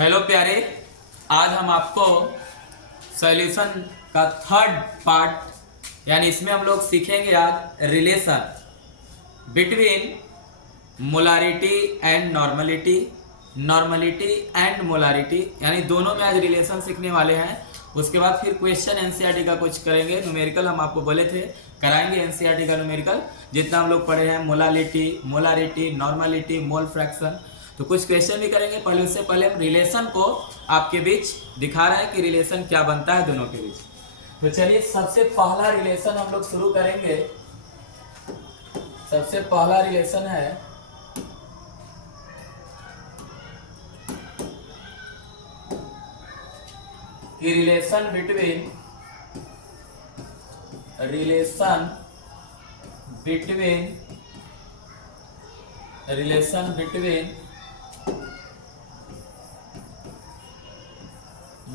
Hello प्यारे, आज हम आपको सॉल्यूशन का थर्ड पार्ट यानी इसमें हम लोग सीखेंगे आज relation between molarity and normality, normality and molarity, यानी दोनों में आज रिलेशन सीखने वाले हैं। उसके बाद फिर क्वेश्चन एनसीईआरटी का कुछ करेंगे। न्यूमेरिकल हम आपको बोले थे कराएंगे एनसीईआरटी का न्यूमेरिकल जितना हम लोग पढ़े हैं, मोलारिटी, नॉर्मलिटी, मोल फ्रैक्शन। तो कुछ क्वेश्चन भी करेंगे। पहले उससे पहले हम रिलेशन को आपके बीच दिखा रहे हैं कि रिलेशन क्या बनता है दोनों के बीच। तो चलिए सबसे पहला रिलेशन हम लोग शुरू करेंगे। सबसे पहला रिलेशन है कि relation between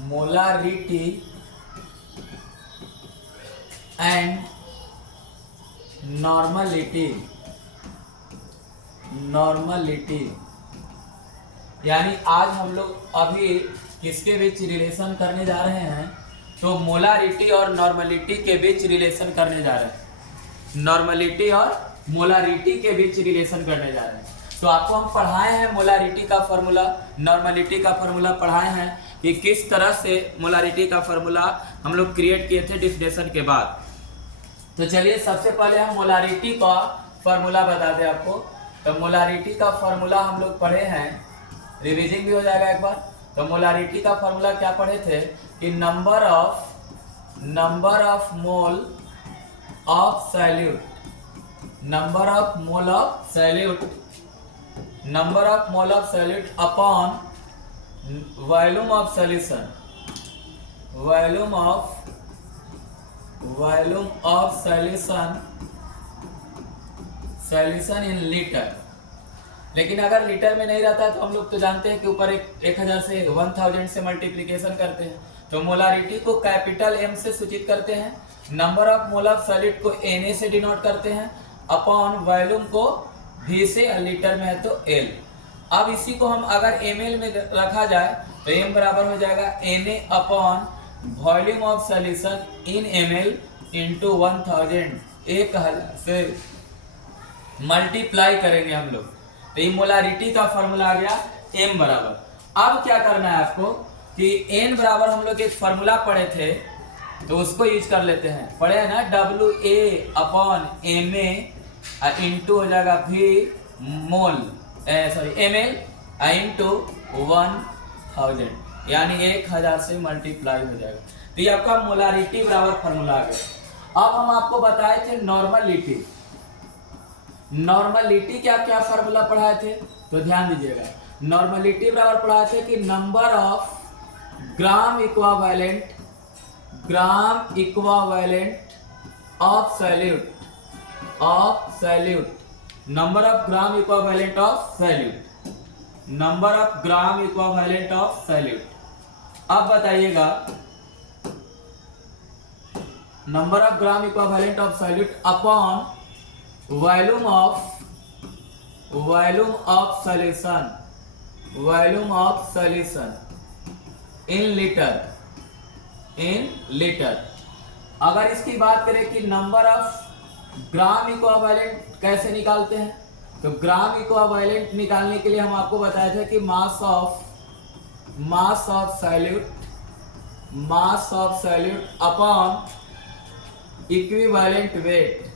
molarity and normality, यानी आज हम लोग अभी किसके बीच रिलेशन करने जा रहे हैं? तो मोलारिटी और नॉर्मलिटी के बीच रिलेशन करने जा रहे हैं। नॉर्मलिटी और मोलारिटी के बीच रिलेशन करने जा रहे हैं। तो आपको हम पढ़ाए हैं मोलारिटी का फॉर्मूला, नॉर्मलिटी का फॉर्मूला पढ़ाए हैं कि किस तरह से मोलारिटी का फॉर्मूला हम लोग क्रिएट किए थे डिफिनेशन के बाद। तो चलिए सबसे पहले हम मोलारिटी का फॉर्मूला बता दें आपको। तो मोलारिटी का फॉर्मूला हम लोग पढ़े हैं, रिवीजिंग भी हो जाएगा एक बार। तो मोलारिटी का फॉर्मूला क्या पढ़े थे कि number of mole of solute, number of mole of upon volume of solution, volume of solution in litre. लेकिन अगर लीटर में नहीं रहता तो हम लोग तो जानते हैं कि ऊपर 1000 से 1000 से मल्टीप्लिकेशन करते हैं। तो मोलारिटी को कैपिटल M से सूचित करते हैं, number of mole of solid को Na से डिनोट करते हैं, अपॉन वॉल्यूम को V से, लीटर में है तो L। अब इसी को हम अगर ml में रखा जाए तो M बराबर हो जाएगा Na upon volume of solution in ml into 1000, 1000 से मल्टीप्लाई करेंगे हम लोग। तो ये मोलारिटी का फॉर्मूला आ गया M बराबर। अब क्या करना है आपको कि N बराबर हम लोग एक फॉर्मूला पढ़े थे तो उसको यूज कर लेते हैं। पढ़े हैं ना, WA अपॉन MA इंटू हो जाएगा ml इंटू 1000, यानी 1000 से मल्टीप्लाई हो जाएगा। तो ये आपका मोलारिटी बराबर फॉर्मूला आ गया। अब हम आपको बताए थे नॉर्मलिटी। नॉर्मलिटी क्या क्या फॉर्मूला पढ़ाए थे तो ध्यान दीजिएगा। नॉर्मलिटी बराबर पढ़ाए थे कि number of gram equivalent of solute, number of gram equivalent of solute, अब बताइएगा number of gram equivalent of solute upon volume of solution in litre. अगर इसकी बात करें कि नंबर ऑफ ग्राम इक्विवेलेंट कैसे निकालते हैं, तो ग्राम इक्विवेलेंट निकालने के लिए हम आपको बताए थे कि मास of solute upon equivalent weight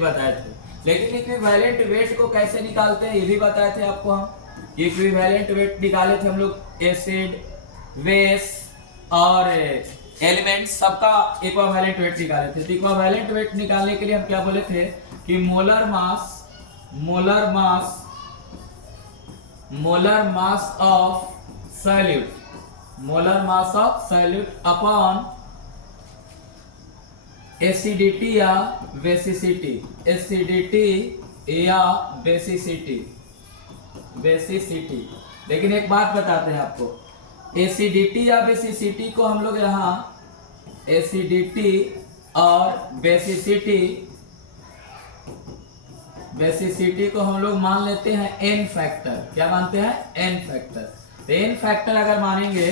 बताए थे। लेकिन इक्विवेलेंट वेट को कैसे निकालते हैं ये भी बताए थे आपको हम। इक्विवेलेंट वेट निकाले थे हम लोग एसिड, बेस और एलिमेंट सबका इक्विवेलेंट वेट निकाले थे। तो इक्विवेलेंट वेट निकालने के लिए हम क्या बोले थे कि molar mass of solute upon acidity या बेसिसिटी। लेकिन एक बात बताते हैं आपको, एसिडिटी या बेसिसिटी को हम लोग यहाँ एसिडिटी और बेसिसिटी बेसिसिटी को हम लोग मान लेते हैं n फैक्टर। क्या मानते हैं? n factor. तो n फैक्टर अगर मानेंगे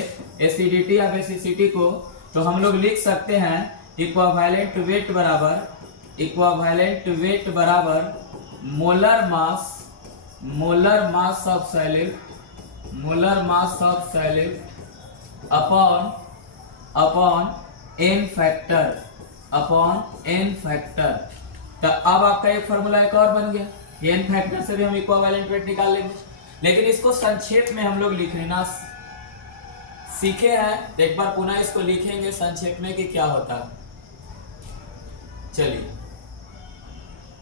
एसिडिटी या बेसिसिटी को, तो हम लोग लिख सकते हैं इक्विवेलेंट वेट बराबर molar mass of solid upon n factor. तो अब आपका एक फॉर्मूला एक और बन गया, n फैक्टर से भी हम इक्विवेलेंट वेट निकाल लेंगे। लेकिन इसको संक्षेप में हम लोग लिखना सीखे हैं, तो एक बार पुनः इसको लिखेंगे संक्षेप में कि क्या होता है। चलिए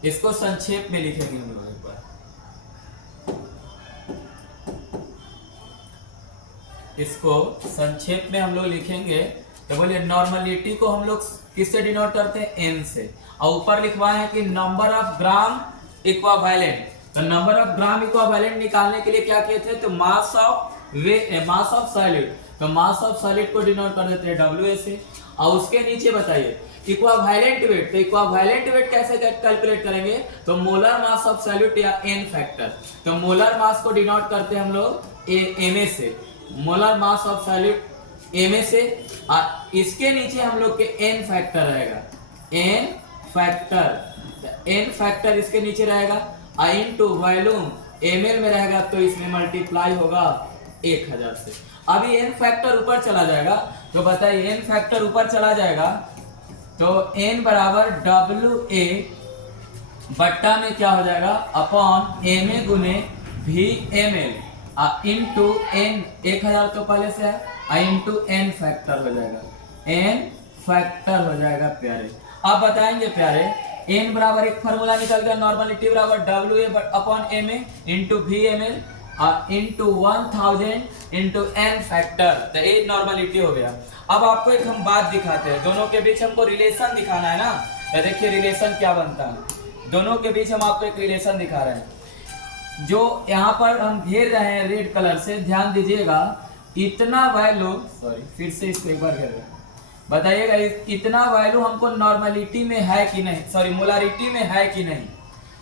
इसको संक्षेप में लिखेंगे हम लोग एक बार। इसको संक्षेप में हम लोग लिखेंगे तो बोलिए नॉर्मलिटी को हम लोग किससे डिनोट करते हैं? n से। और ऊपर लिखवाए हैं कि नंबर ऑफ ग्राम इक्विवेलेंट। तो नंबर ऑफ ग्राम इक्विवेलेंट निकालने के लिए क्या किए थे? तो मास ऑफ सॉलिड। तो मास ऑफ सॉलिड को डिनोट कर देते हैं WA से। और उसके नीचे बताइए इक्विवेलेंट वेट। तो इक्विवेलेंट वेट कैसे कैलकुलेट करेंगे? तो मोलर मास ऑफ सॉलिड या n फैक्टर। तो मोलर मास को डिनोट करते हैं हम लोग Ma से, molar mass of solid Ma से। और इसके नीचे हम लोग के n फैक्टर रहेगा, n फैक्टर इसके नीचे रहेगा। इनटू वॉल्यूम ml में रहेगा, तो इसमें मल्टीप्लाई होगा 1000 से। अभी n फैक्टर ऊपर चला जाएगा, तो बताइए n फैक्टर ऊपर चला जाएगा तो n बराबर WA बट्टा में क्या हो जाएगा? अपॉन Ma गुने VML इनटू n, 1000 तो पहले से है, इनटू n फैक्टर हो जाएगा, n फैक्टर हो जाएगा प्यारे। अब बताएंगे प्यारे n बराबर एक फॉर्मूला निकल गया, नॉर्मलिटी बराबर WA upon Ma into VML into 1000 into n factor. तो ये नॉर्मलिटी हो गया। अब आपको एक हम बात दिखाते हैं, दोनों के बीच हमको रिलेशन दिखाना है ना। तो देखिए रिलेशन क्या बनता है, दोनों के बीच हम आपको एक रिलेशन दिखा रहे हैं। जो यहाँ पर हम घेर रहे हैं रेड कलर से, ध्यान दीजिएगा, इतना वैल्यू, सॉरी फिर से इसको एक बार घेर रहे हैं, बताइएगा इतना वैल्यू हमको नॉर्मलिटी में है कि नहीं, सॉरी मोलारिटी में है कि नहीं।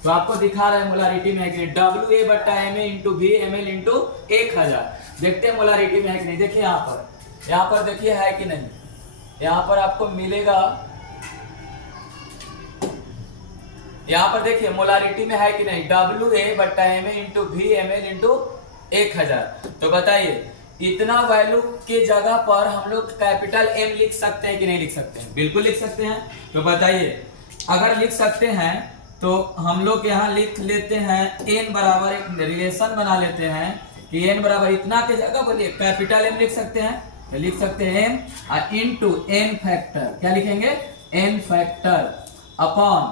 तो आपको दिखा रहा है मोलारिटी में है कि नहीं, WA बट्टा Ma इंटू VML इंटू 1000। देखते हैं मोलारिटी में है कि नहीं। देखिए यहाँ पर देखिए है कि नहीं। यहाँ पर आपको मिलेगा, यहाँ पर देखिए मोलारिटी में है कि नहीं, WA बट्टा Ma इंटू VML इंटू 1000। तो बताइए इतना वैल्यू के जगह पर हम लोग कैपिटल M लिख सकते हैं कि नहीं लिख सकते हैं? बिल्कुल लिख सकते हैं। तो बताइए अगर लिख सकते हैं तो हम लोग यहाँ लिख लेते हैं n बराबर, एक रिलेशन बना लेते हैं कि n बराबर इतना के जगह बोलिए कैपिटल M लिख सकते हैं। तो लिख सकते हैं m और इनटू n फैक्टर। क्या लिखेंगे? n फैक्टर अपॉन,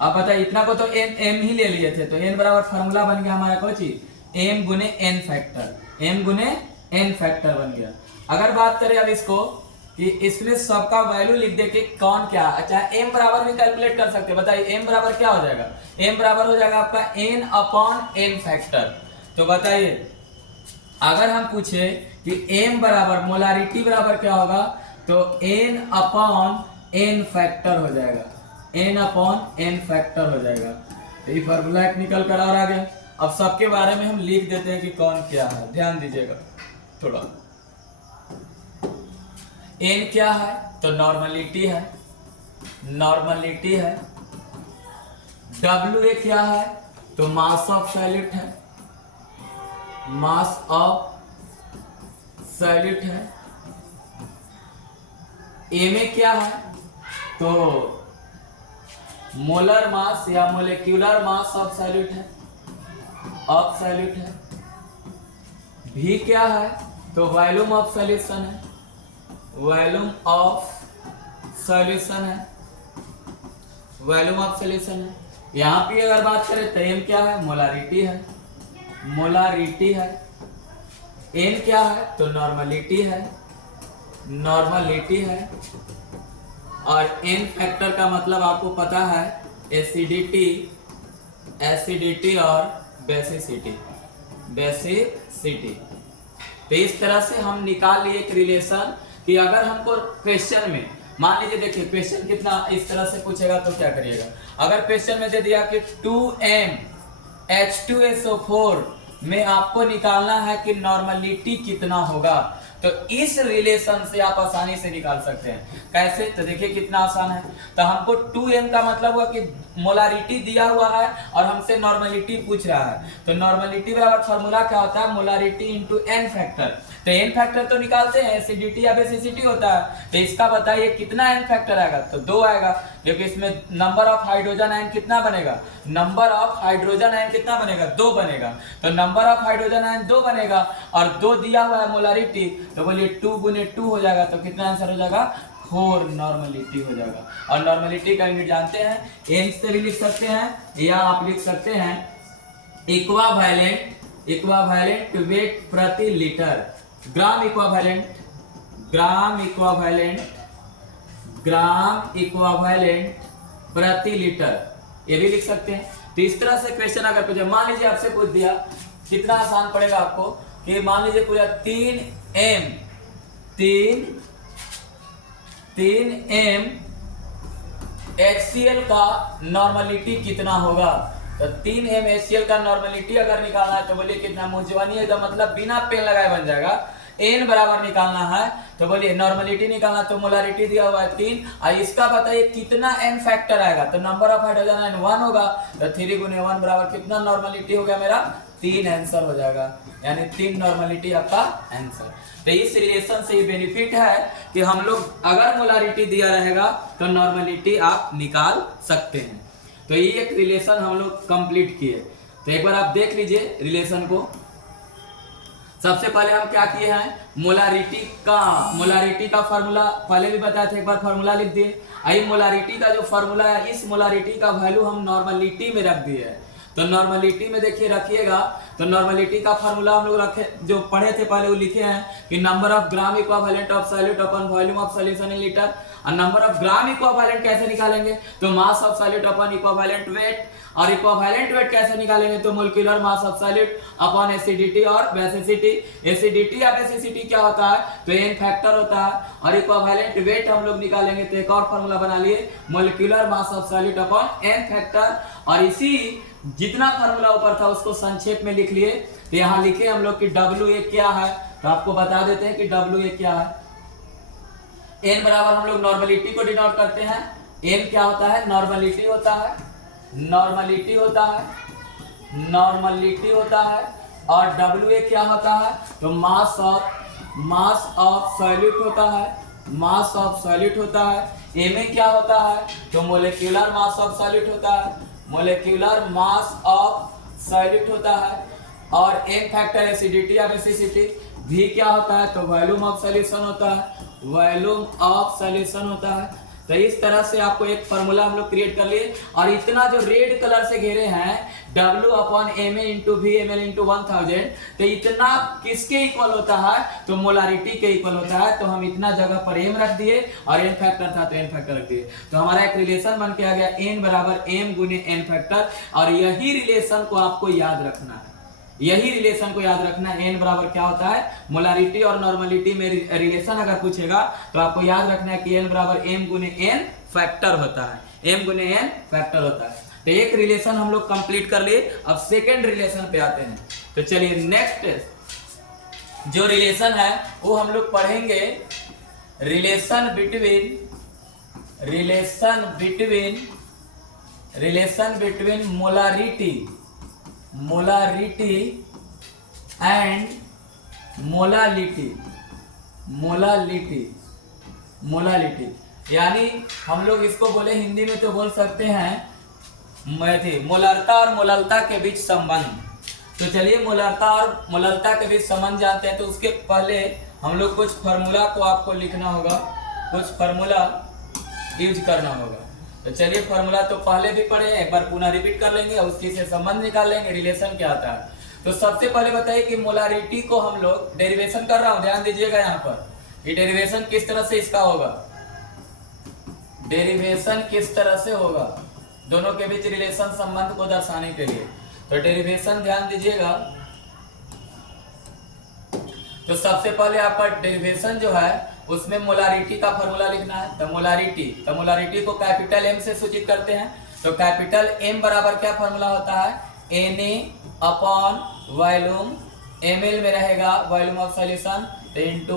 अब बताइए इतना को तो m ही ले लिए थे, तो n बराबर फॉर्मूला बन गया हमारा कोई चीज m गुने n फैक्टर, m गुने n फैक्टर बन गया। अगर बात करें अब इसको कि इसमें सबका वैल्यू लिख दे के कौन क्या, अच्छा m बराबर भी कैलकुलेट कर सकते हैं। बताइए m बराबर क्या हो जाएगा? m बराबर हो जाएगा आपका n अपॉन n फैक्टर। तो बताइए अगर हम पूछे कि m बराबर मोलारिटी बराबर क्या होगा, तो n अपॉन n फैक्टर हो जाएगा, n अपॉन n फैक्टर हो जाएगा। तो ये फॉर्मूला एक निकल कर और आ गया। अब सबके बारे में हम लिख देते हैं कि कौन क्या है, ध्यान दीजिएगा थोड़ा। n क्या है? तो नॉर्मलिटी है, WA क्या है? तो मास ऑफ सॉलिड है, मास ऑफ सॉलिड है। Ma क्या है? तो मोलर मास या मोलेक्यूलर मास ऑफ सॉलिड है, V क्या है? तो वॉल्यूम ऑफ सॉल्यूशन है, वॉल्यूम ऑफ सॉल्यूशन है। यहाँ पे अगर बात करें तो m क्या है? मोलारिटी है। n क्या है? तो नॉर्मलिटी है। और n फैक्टर का मतलब आपको पता है एसिडिटी और बेसिसिटी। तो इस तरह से हम निकाल लिए एक रिलेशन कि अगर हमको क्वेश्चन में मान लीजिए देखिए क्वेश्चन कितना इस तरह से पूछेगा तो क्या करिएगा। अगर क्वेश्चन में दे दिया कि 2M H2SO4 में आपको निकालना है कि नॉर्मलिटी कितना होगा, तो इस रिलेशन से आप आसानी से निकाल सकते हैं। कैसे? तो देखिए कितना आसान है। तो हमको 2M का मतलब हुआ कि मोलारिटी दिया हुआ है और हमसे नॉर्मलिटी पूछ रहा है। तो नॉर्मलिटी बराबर फॉर्मूला क्या होता है? Molarity into n factor. तो एन फैक्टर तो निकालते हैं, एसिडिटी या बेसिसिटी होता है। तो इसका बताइए कितना एन फैक्टर आएगा? तो 2 आएगा, क्योंकि इसमें नंबर ऑफ हाइड्रोजन आयन कितना बनेगा? नंबर ऑफ हाइड्रोजन आयन कितना बनेगा? 2 बनेगा। तो नंबर ऑफ हाइड्रोजन आयन 2 बनेगा और 2 दिया हुआ है मोलारिटी, तो बोलिए 2 गुने 2 हो जाएगा। तो कितना आंसर हो जाएगा? 4 नॉर्मलिटी हो जाएगा। और नॉर्मलिटी का यूनिट जानते हैं, एन से भी लिख सकते हैं या आप लिख सकते हैं इक्वावेलेंट वेट प्रति लीटर। ग्राम इक्वावेलेंट प्रति लीटर, ये भी लिख सकते हैं। तो इस तरह से क्वेश्चन अगर पूछे, मान लीजिए आपसे पूछ दिया, कितना आसान पड़ेगा आपको कि मान लीजिए पूरा 3M HCl का नॉर्मलिटी कितना होगा। तो 3M HCl का नॉर्मलिटी अगर निकालना है तो बोलिए कितना? मुंजवानी है, मतलब बिना पेन लगाए बन जाएगा। एन बराबर निकालना है तो बोलिए नॉर्मलिटी निकालना, तो मोलारिटी दिया हुआ है 3 और इसका बताइए कितना एन फैक्टर आएगा। तो नंबर ऑफ हाइड्रोजन आयन 1 होगा, तो 3 गुने 1 बराबर कितना नॉर्मलिटी हो गया मेरा? 3 आंसर हो जाएगा, यानी 3 नॉर्मलिटी आपका आंसर। तो इस रिलेशन से ये बेनिफिट है कि हम लोग अगर मोलारिटी दिया रहेगा तो नॉर्मलिटी आप निकाल सकते हैं। तो ये एक रिलेशन हम लोग कंप्लीट किए। तो एक बार आप देख लीजिए रिलेशन को। सबसे पहले हम क्या किए हैं? मोलारिटी का फार्मूला पहले भी बताया था, एक बार फार्मूला लिख दिए। आई मोलारिटी का जो फार्मूला है, इस मोलारिटी का वैल्यू हम नॉर्मलिटी में रख दिए है। तो नॉर्मलिटी में देखिए रखिएगा, तो नॉर्मलिटी का फार्मूला हम लोग रखे जो पढ़े थे पहले वो लिखे हैं कि number of gram equivalent of solute upon volume of solution in litre. और नंबर ऑफ ग्राम इक्विवेलेंट कैसे निकालेंगे? तो मास of solute upon equivalent weight. और इक्विवेलेंट वेट कैसे निकालेंगे? तो molecular mass of solute upon acidity और बेसिसिटी। एसिडिटी या बेसिसिटी क्या होता है? तो एन फैक्टर होता है। और इक्विवेलेंट वेट हम लोग निकालेंगे तो एक और फार्मूला बना लिए, molecular mass of solute upon n factor. और इसी जितना फार्मूला ऊपर था उसको संक्षेप में लिख लिए। तो यहाँ लिखे हम लोग कि WA क्या है, तो आपको बता देते हैं कि WA क्या है। एन बराबर हम लोग नॉर्मलिटी को डिनोट करते हैं। एन क्या होता है? नॉर्मलिटी होता है। और WA क्या होता है? तो मास ऑफ सॉल्यूट होता है। Ma क्या होता है? तो मोलिक्यूलर मास ऑफ सॉल्यूट होता है। और एन फैक्टर एसिडिटी या बेसिसिटी। V क्या होता है? तो वॉल्यूम ऑफ सॉल्यूशन होता है। तो इस तरह से आपको एक फार्मूला हम लोग क्रिएट कर लिए। और इतना जो रेड कलर से घेरे हैं W upon Ma into V ml into 1000, तो इतना किसके इक्वल होता है? तो मोलारिटी के इक्वल होता है। तो हम इतना जगह पर M रख दिए और N फैक्टर था तो N फैक्टर रख दिए। तो हमारा एक रिलेशन बन के आ गया N बराबर M गुने N फैक्टर। और यही रिलेशन को आपको याद रखना है। N बराबर क्या होता है? मोलारिटी और नॉर्मलिटी में रिलेशन अगर पूछेगा तो आपको याद रखना है कि N बराबर M गुने N फैक्टर होता है। तो एक रिलेशन हम लोग कंप्लीट कर लिए। अब सेकेंड रिलेशन पे आते हैं। तो चलिए नेक्स्ट जो रिलेशन है वो हम लोग पढ़ेंगे, relation between molarity and molality. यानी हम लोग इसको बोले हिंदी में तो बोल सकते हैं मोलरता और मोललता के बीच संबंध। तो चलिए मोलरता और मोललता के बीच संबंध जानते हैं। तो उसके पहले हम लोग कुछ फार्मूला को आपको लिखना होगा, कुछ फार्मूला यूज करना होगा। तो चलिए फार्मूला तो पहले भी पढ़े, एक बार पुनः रिपीट कर लेंगे और उसकी से संबंध निकाल लेंगे, रिलेशन क्या आता है। तो सबसे पहले बताइए कि मोलारिटी को हम लोग डेरिवेशन कर रहा हूं, ध्यान दीजिएगा यहाँ पर कि डेरिवेशन किस तरह से इसका होगा। दोनों के बीच रिलेशन संबंध को दर्शाने के लिए। तो डेरिवेशन ध्यान दीजिएगा। तो सबसे पहले आपका डेरिवेशन जो है उसमें मोलारिटी का फॉर्मूला लिखना है। तो मोलारिटी को कैपिटल एम से सूचित करते हैं। तो कैपिटल एम बराबर क्या फॉर्मूला होता है, Na अपॉन वॉल्यूम, ml में रहेगा वॉल्यूम ऑफ सॉल्यूशन, तो इंटू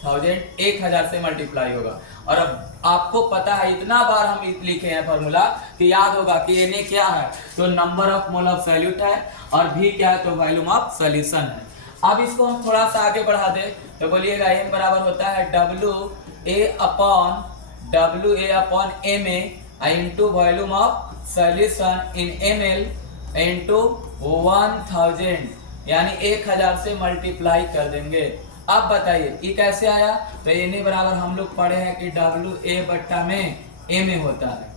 1000 से मल्टीप्लाई होगा। और अब आपको पता है, इतना बार हम लिखे हैं फॉर्मूला कि याद होगा कि Na क्या है, तो number of mole of solute है, और V क्या है, तो वॉल्यूम ऑफ सॉल्यूशन है। अब इसको हम थोड़ा सा आगे बढ़ा दे तो बोलिएगा m बराबर होता है WA upon Ma into volume of solution in ml into 1000, यानी 1000 से मल्टीप्लाई कर देंगे। अब बताइए ये कैसे आया, तो Na बराबर हम लोग पढ़े हैं कि WA बट्टा में Ma होता है।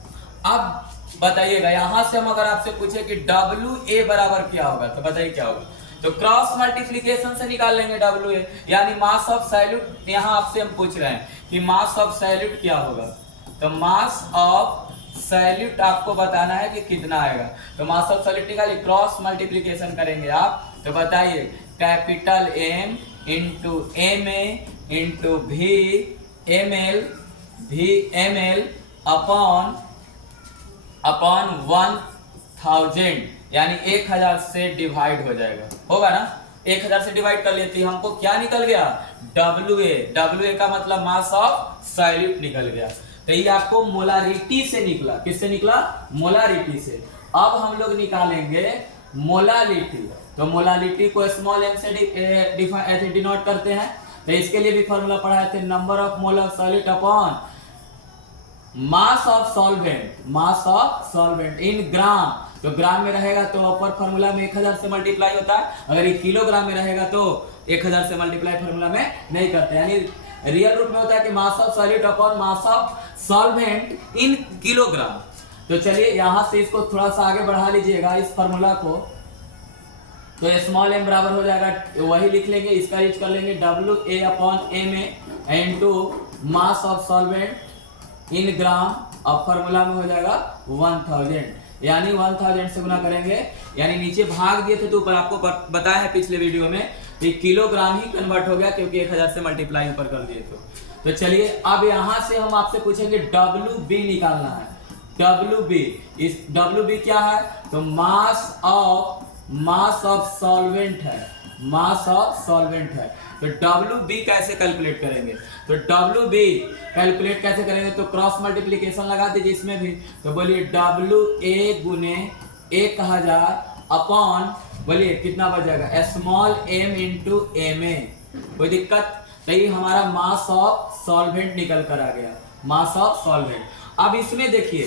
अब बताइएगा यहाँ से हम अगर आपसे पूछे कि WA बराबर क्या होगा, तो बताइए क्या होगा, तो क्रॉस मल्टीप्लिकेशन से निकाल लेंगे WA, यानी मास ऑफ सॉल्यूट। यहाँ आपसे हम पूछ रहे हैं कि मास ऑफ सॉल्यूट क्या होगा, तो मास ऑफ सॉल्यूट आपको बताना है कि कितना आएगा। तो मास ऑफ सॉल्यूट निकालिए, क्रॉस मल्टीप्लिकेशन करेंगे आप, तो बताइए capital M into Ma into V ml upon 1000, यानी 1000 से डिवाइड हो जाएगा, होगा ना। 1000 से डिवाइड कर लेते, हमको क्या निकल गया, WA का मतलब मास ऑफ सॉल्यूट निकल गया। तो ये आपको मोलारिटी से निकला, किससे निकला, मोलारिटी से। अब हम लोग निकालेंगे मोलालिटी, तो मोलालिटी को स्मॉल m से डिनोट करते हैं। तो इसके लिए भी फॉर्मूला पढ़ाए थे, number of mole of solute upon mass of solvent in gram. तो ग्राम में रहेगा तो अपर फॉर्मूला में 1000 से मल्टीप्लाई होता है, अगर ये किलोग्राम में रहेगा तो 1000 से मल्टीप्लाई फॉर्मूला में नहीं करते, यानी रियल रूप में होता है कि मास of solute upon mass of solvent in kilogram. तो चलिए यहाँ से इसको थोड़ा सा आगे बढ़ा लीजिएगा इस फॉर्मूला को, तो स्मॉल m बराबर हो जाएगा, वही लिख लेंगे, इसका यूज कर लेंगे WA upon Ma into mass of solvent in gram. अब फॉर्मूला में हो जाएगा 1000, यानी 1000 से गुना करेंगे, यानी नीचे भाग दिए थे तो ऊपर आपको बताया है पिछले वीडियो में कि किलोग्राम ही कन्वर्ट हो गया, क्योंकि 1000 से मल्टीप्लाई ऊपर कर दिए तो चलिए अब यहाँ से हम आपसे पूछेंगे WB निकालना है। इस WB क्या है, तो मास ऑफ सॉल्वेंट है, तो WB कैसे कैलकुलेट करेंगे, तो WB कैलकुलेट कैसे करेंगे, तो क्रॉस मल्टीप्लिकेशन लगा दीजिए इसमें भी। तो बोलिए WA गुने 1000 अपॉन, बोलिए कितना बच जाएगा, स्मॉल m इंटू Ma। कोई दिक्कत, तो ये हमारा मास ऑफ सॉल्वेंट निकल कर आ गया, मास ऑफ सॉल्वेंट। अब इसमें देखिए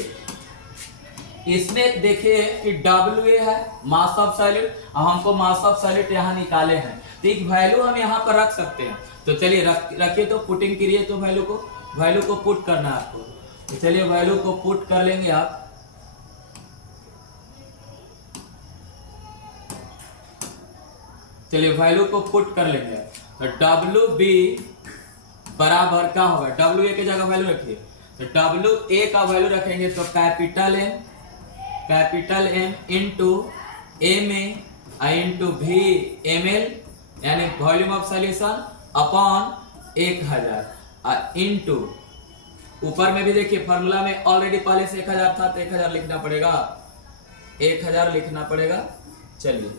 कि WA है मास ऑफ सॉल्यूट, अब हमको मास ऑफ सॉल्यूट यहाँ निकाले हैं, तो एक वैल्यू हम यहाँ पर रख सकते हैं। तो चलिए रखिए, तो पुटिंग करिए, तो वैल्यू को पुट करना है आपको। तो चलिए वैल्यू को पुट कर लेंगे आप, चलिए वैल्यू को पुट कर लेंगे। तो WB बराबर क्या होगा, WA की जगह वैल्यू रखिए, तो WA का वैल्यू रखेंगे तो capital M into Ma into V ml, यानी volume of solution upon 1000 into, ऊपर में भी देखिए फॉर्मूला में ऑलरेडी पहले से 1000 था, तो 1000 लिखना पड़ेगा, चलिए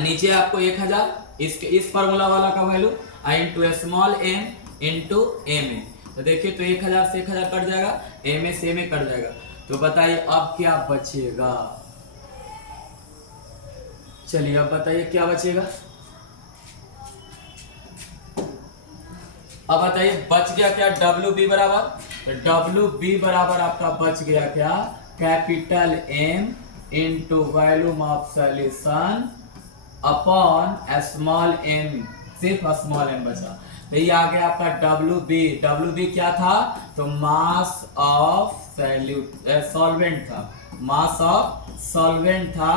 नीचे आपको 1000 इस फॉर्मूला वाला का value into small m into Ma। तो देखिए तो 1000 से 1000 कट जाएगा, Ma से Ma कट जाएगा, तो बताइए अब क्या बचेगा, चलिए अब बताइए क्या बचेगा। अब बताइए बच गया क्या, WB बराबर, तो WB बराबर आपका बच गया क्या, capital M into volume of solution upon small m, सिर्फ स्मॉल m बचा। तो ये आ गया आपका WB क्या था, तो मास ऑफ सॉल्वेंट था,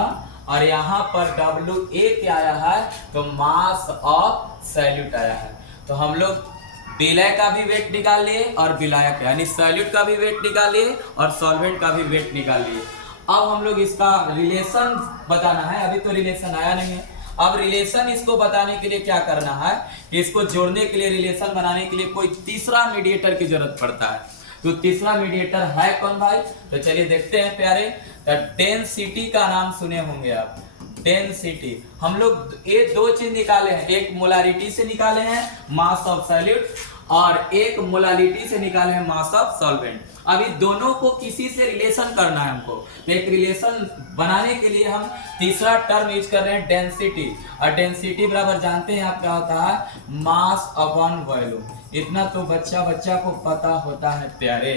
और यहाँ पर WA क्या आया है, तो मास ऑफ सॉल्यूट आया है। तो हम लोग विलय का भी वेट निकाल लिए और विलायक यानी सॉल्यूट का भी वेट निकाल लिए और सॉल्वेंट का भी वेट निकाल लिए। अब हम लोग इसका रिलेशन बताना है, अभी तो रिलेशन आया नहीं है, अब रिलेशन इसको बताने के लिए क्या करना है कि इसको जोड़ने के लिए, रिलेशन बनाने के लिए कोई तीसरा मीडिएटर की जरूरत पड़ता है। तो तीसरा मीडिएटर है कौन भाई? तो चलिए देखते हैं प्यारे। डेंसिटी का नाम सुने होंगे आप, डेंसिटी। हम लोग ये दो चीज निकाले हैं, एक मोलारिटी से निकाले हैं मास ऑफ सॉल्यूट, और एक मोलालिटी से निकाले हैं मास ऑफ सॉल्वेंट। अभी दोनों को किसी से रिलेशन करना है हमको, तो एक रिलेशन बनाने के लिए हम तीसरा टर्म यूज कर रहे हैं डेंसिटी। और डेंसिटी बराबर जानते हैं आप क्या होता है? Mass upon volume. इतना तो बच्चा को पता होता है प्यारे।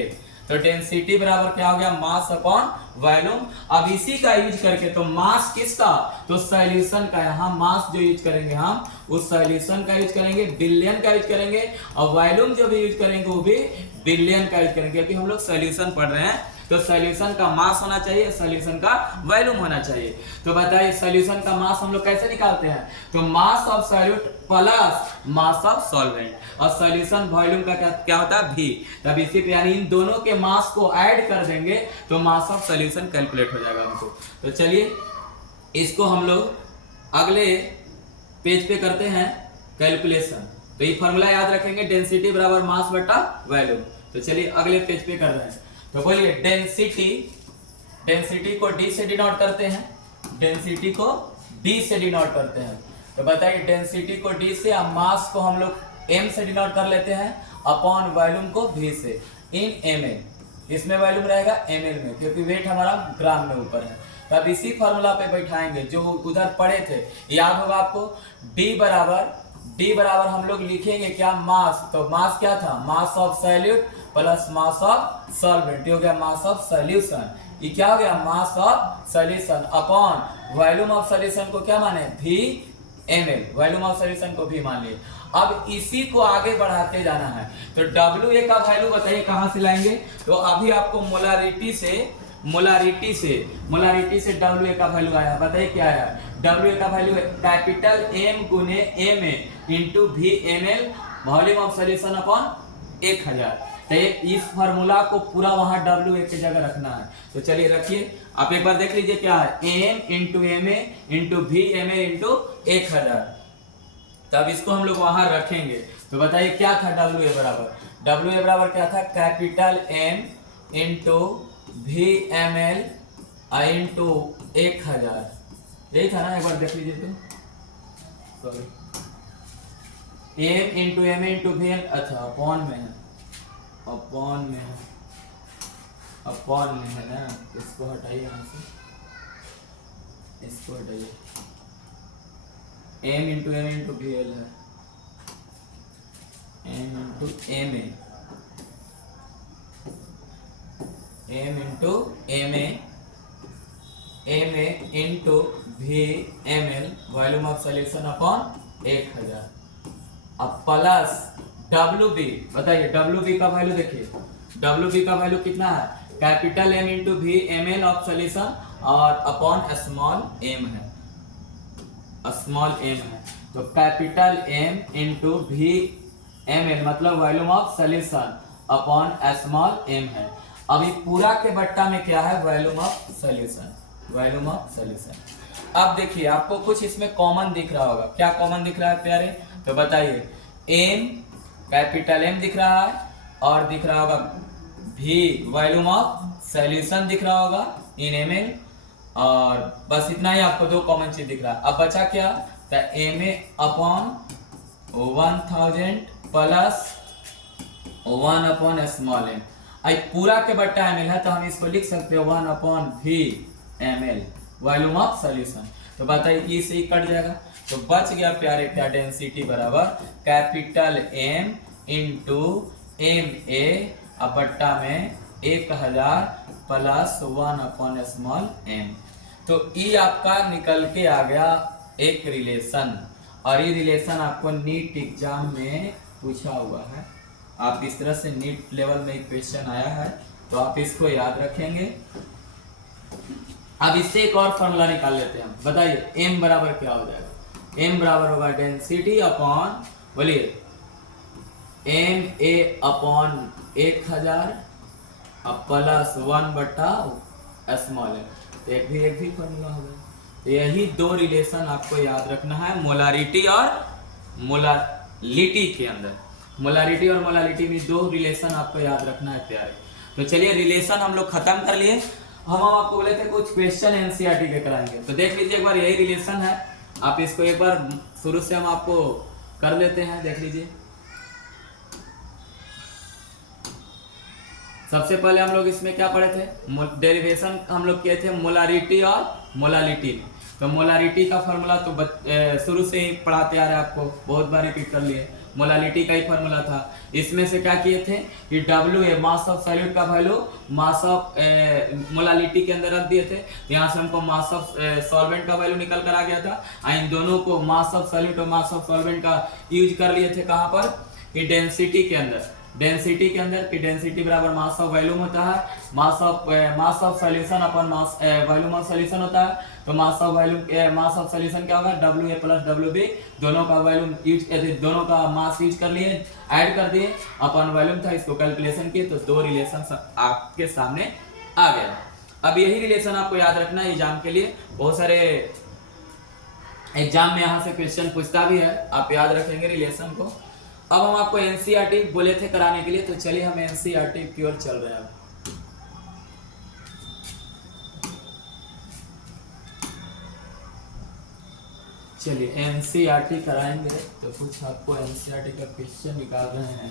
तो डेंसिटी बराबर क्या हो गया? Mass upon volume. अब इसी का यूज करके, तो मास किसका? तो सॉल्यूशन का। यहाँ मास जो यूज करेंगे हम, उस सॉल्यूशन का यूज करेंगे, बिलियन का यूज करेंगे, और वॉल्यूम जो भी यूज करेंगे वो भी बिलियन का यूज करेंगे, क्योंकि हम लोग सॉल्यूशन पढ़ रहे हैं। तो सॉल्यूशन का मास होना चाहिए, सॉल्यूशन का वॉल्यूम होना चाहिए। तो बताइए सॉल्यूशन का मास हम लोग कैसे निकालते हैं? तो मास of solute plus mass of solvent, और सॉल्यूशन वॉल्यूम का क्या होता है? भी। तब इसी पे यानी इन दोनों के मास को ऐड कर देंगे तो मास ऑफ सॉल्यूशन कैलकुलेट हो जाएगा हमको। तो चलिए इसको हम लोग अगले पेज पे करते हैं कैलकुलेशन। तो ये फॉर्मूला याद रखेंगे, डेंसिटी बराबर मास बटा वॉल्यूम। तो चलिए अगले पेज पे कर रहे हैं। तो बोलिए डेंसिटी को डी से डिनोट करते हैं, डेंसिटी को डी से डिनोट करते हैं। तो बताइए डेंसिटी को डी से, अब मास को हम लोग एम से डिनोट कर लेते हैं, अपॉन वॉल्यूम को वी से, इन ml। इसमें वॉल्यूम रहेगा ml में, क्योंकि वेट हमारा ग्राम में ऊपर है। तब इसी फॉर्मूला पे बैठाएंगे जो उधर पढ़े थे, याद होगा आपको। D बराबर हम लोग लिखेंगे क्या? मास। तो मास क्या था? मास of solute plus mass of solvent, हो गया मास ऑफ सॉल्यूशन। ये क्या हो गया? Mass of solution upon volume of solution को क्या माने? V ml। Volume of solution को भी मान लिए। अब इसी को आगे बढ़ाते जाना है। तो WA का वैल्यू बताइए कहां से लाएंगे? तो अभी आपको मोलारिटी से WA का वैल्यू आया, बताइए क्या आया? WA का वैल्यू है कैपिटल M गुने MA into V ml volume of solution upon 1000। तो इस फार्मूला को पूरा वहां WA की जगह रखना है। तो चलिए रखिए, आप एक बार देख लीजिए क्या है? M into MA into V ml into 1000। तब इसको हम लोग वहां रखेंगे। तो बताइए क्या था WA बराबर? WA बराबर क्या था? Capital M into V ml into 1000। यही था ना? एक बार देख लीजिए तो, sorry, M into MA into V ml, अच्छा अपॉन में है, अपॉन में है ना। इसको हटाइए यहाँ से, इसको हटाइए। M into MA into VL है, M into MA, M into MA into V ml volume of solution upon 1000। अब प्लस WB, बताइए WB का वैल्यू देखिए। WB का वैल्यू कितना है? Capital M into V ml of solution और upon small m है, स्मॉल m है। तो capital M into V ml मतलब volume of solution upon small m है। अभी पूरा के बट्टा में क्या है? Volume of solution, volume of solution. अब देखिए आपको कुछ इसमें कॉमन दिख रहा होगा। क्या कॉमन दिख रहा है प्यारे? तो बताइए M, कैपिटल M दिख रहा है, और दिख रहा होगा V वॉल्यूम ऑफ सॉल्यूशन दिख रहा होगा इन ml, और बस इतना ही आपको दो कॉमन चीज दिख रहा है। अब बचा क्या? तो MA upon 1000 plus 1 upon small m। पूरा के बट्टा ml है तो हम इसको लिख सकते हैं 1 upon V ml volume of solution. तो बताइए ई से ही कट जाएगा, तो बच गया प्यारे क्या? डेंसिटी बराबर कैपिटल M इंटू MA अब बट्टा में 1000 प्लस 1 अपॉन स्मॉल m। तो ई आपका निकल के आ गया एक रिलेशन, और ये रिलेशन आपको नीट एग्जाम में पूछा हुआ है। आप इस तरह से नीट लेवल में एक क्वेश्चन आया है, तो आप इसको याद रखेंगे। अब इससे एक और फॉर्मूला निकाल लेते हैं। बताइए m बराबर क्या हो जाएगा? m बराबर होगा डेंसिटी अपॉन, बोलिए MA अपॉन 1000 अब प्लस 1 बटा स्मॉल m। तो एक भी फॉर्मूला होगा। यही दो रिलेशन आपको याद रखना है मोलारिटी और मोलालिटी के अंदर। मोलारिटी और मोलालिटी में दो रिलेशन आपको याद रखना है प्यारे। तो चलिए रिलेशन हम लोग खत्म कर लिए। हम आपको बोले थे कुछ क्वेश्चन एनसीईआरटी के कराएंगे, तो देख लीजिए एक बार यही रिलेशन है। आप इसको एक बार शुरू से हम आपको कर लेते हैं, देख लीजिए। सबसे पहले हम लोग इसमें क्या पढ़े थे, डेरिवेशन हम लोग किए थे मोलारिटी और मोलालिटी में। तो मोलारिटी का फॉर्मूला तो शुरू से ही पढ़ाते आ रहे हैं, आपको बहुत बार रिपीट कर लिए। मोलालिटी का ही फॉर्मूला था। इसमें से क्या किए थे कि WA मास ऑफ सॉल्यूट का वैल्यू मास ऑफ मोलालिटी के अंदर रख दिए थे। यहाँ से हमको मास ऑफ सॉल्वेंट का वैल्यू निकल कर आ गया था। इन दोनों को मास ऑफ सॉल्यूट और मास ऑफ सॉल्वेंट का यूज कर लिए थे कहाँ पर, कि डेंसिटी के अंदर। डेंसिटी के अंदर की डेंसिटी बराबर मास ऑफ वॉल्यूम होता है, mass of solution upon mass volume of solution होता है। तो मास ऑफ सॉल्यूशन क्या होगा, WA प्लस WB, दोनों का वॉल्यूम यूज, दोनों का मास यूज कर लिए, ऐड कर दिए, अपन वॉल्यूम था इसको कैलकुलेशन किए, तो दो रिलेशन आपके सामने आ गया। अब यही रिलेशन आपको याद रखना है एग्जाम के लिए। बहुत सारे एग्जाम में यहाँ से क्वेश्चन पूछता भी है, आप याद रखेंगे रिलेशन को। अब हम आपको एनसीईआरटी बोले थे कराने के लिए, तो चलिए हम एनसीईआरटी की ओर चल रहे हैं। अब चलिए एनसीईआरटी कराएंगे, तो कुछ आपको एनसीईआरटी का क्वेश्चन निकाल रहे हैं।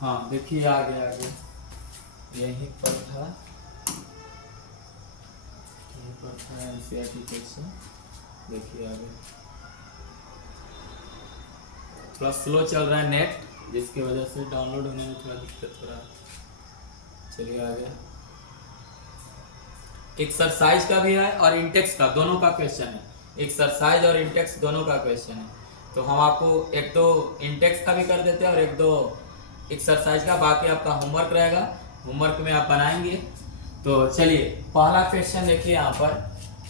हाँ देखिए आगे यहीं पर था, यहीं पर था एनसीईआरटी क्वेश्चन। देखिए आगे थोड़ा स्लो चल रहा है नेट, जिसकी वजह से डाउनलोड होने में थोड़ा दिक्कत हो रहा है। चलिए आगे एक्सरसाइज का भी है और इंटेक्स का, दोनों का क्वेश्चन है। एक्सरसाइज और इंटेक्स दोनों का क्वेश्चन है। तो हम आपको एक दो इंटेक्स का भी कर देते हैं और एक दो एक्सरसाइज का, बाकी आपका होमवर्क रहेगा, होमवर्क में आप बनाएंगे। तो चलिए पहला क्वेश्चन देखिए, यहाँ पर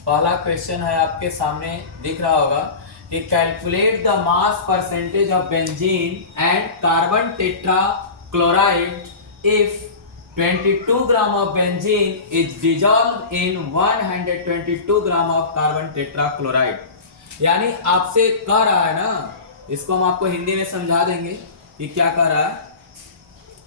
पहला क्वेश्चन है आपके सामने दिख रहा होगा कि calculate the mass percentage of benzene and carbon tetra chloride if 22 gram of benzene is dissolve in 122 gram of carbon tetra chloride. यानी आपसे कह रहा है ना, इसको हम आपको हिंदी में समझा देंगे कि क्या कह रहा है।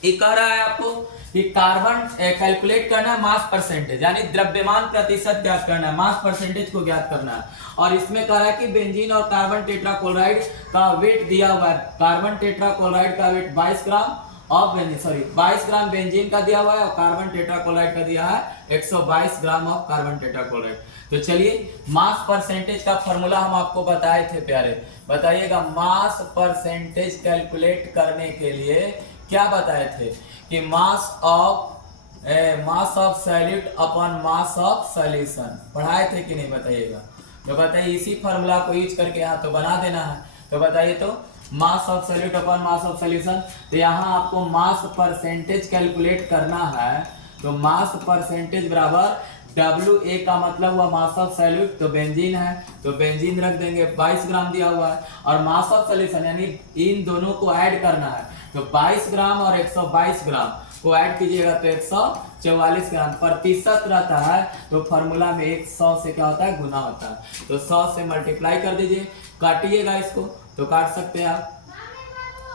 ये कह रहा है आपको कि कार्बन कैलकुलेट करना है मास परसेंटेज, यानी द्रव्यमान प्रतिशत ज्ञात करना है, मास परसेंटेज को ज्ञात करना है। और इसमें कह रहा है कि बेंजीन और कार्बन टेट्राक्लोराइड का वेट दिया हुआ है। कार्बन टेट्राक्लोराइड का weight 22 gram of benzene, 22 gram benzene का दिया हुआ है, और कार्बन टेट्राक्लोराइड का दिया है 122 ग्राम ऑफ कार्बन टेट्राक्लोराइड। तो चलिए मास परसेंटेज का फॉर्मूला हम आपको बताए थे प्यारे, बताइएगा। मास परसेंटेज कैलकुलेट करने के लिए क्या बताए थे कि मास of solute upon mass of solution, पढ़ाए थे कि नहीं बताइएगा। तो बताइए इसी फॉर्मूला को यूज करके यहाँ तो बना देना है। तो बताइए तो मास of solute upon mass of solution, तो यहाँ आपको मास परसेंटेज कैलकुलेट करना है। तो मास परसेंटेज बराबर WA का मतलब हुआ मास ऑफ सॉल्यूट, तो बेंजीन है, तो बेंजीन रख देंगे 22 ग्राम दिया हुआ है, और मास ऑफ सॉल्यूशन यानी इन दोनों को ऐड करना है। तो 22 ग्राम और 122 ग्राम को ऐड कीजिएगा तो 144 ग्राम। प्रतिशत रहता है तो फॉर्मूला में 100 से क्या होता है, गुना होता है। तो 100 से मल्टीप्लाई कर दीजिए, काटिएगा इसको तो काट सकते हैं आप।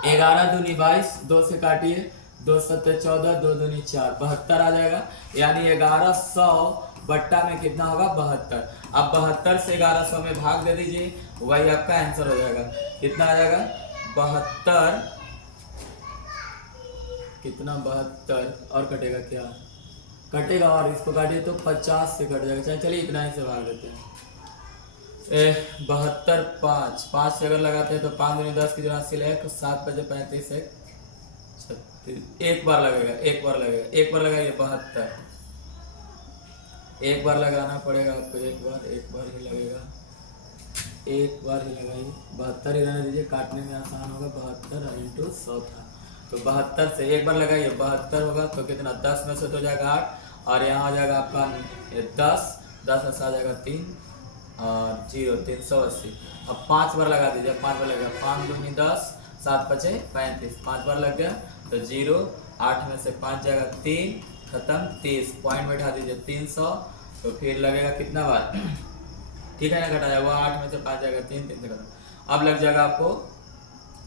11 दूनी 22, 2 से काटिए, 2 7 14, 2 दूनी 4, 72 आ जाएगा। यानी 1100 बट्टा में कितना होगा 72। अब 72 से 1100 में भाग दे दीजिए, वही आपका आंसर हो जाएगा। कितना आ जाएगा 72, कितना 72 और कटेगा क्या, कटेगा और इसको काटिए तो 50 से कट जाएगा। चलिए इतना ही से भाग देते हैं। 72 5 से अगर लगाते हैं तो 5 दूनी 10 की जो हासिल है 7 बजे 35 है 36। एक बार लगेगा, एक बार लगेगा, एक बार लगाइए 72, एक बार लगाना पड़ेगा आपको, एक बार ही लगेगा, एक बार ही लगाइए। 72 ही रहने दीजिए, काटने में आसान होगा। 72 इंटू 100 था तो 72 से एक बार लगाइए, 72 होगा तो कितना 10 में से तो जाएगा 8 और यहाँ आ जाएगा आपका 10 में से आ जाएगा 3 और 0 380। अब 5 बार लगा दीजिए, 5 बार लगेगा, 5 दूनी 10 7 बचे 35, 5 बार लग गया तो 0, 8 में से 5 जाएगा 3, खत्म 30, पॉइंट बैठा दीजिए 300। तो फिर लगेगा कितना बार, ठीक है ना, घटा जाएगा 8 में से 5 जाएगा 3 से खत्म। अब लग जाएगा आपको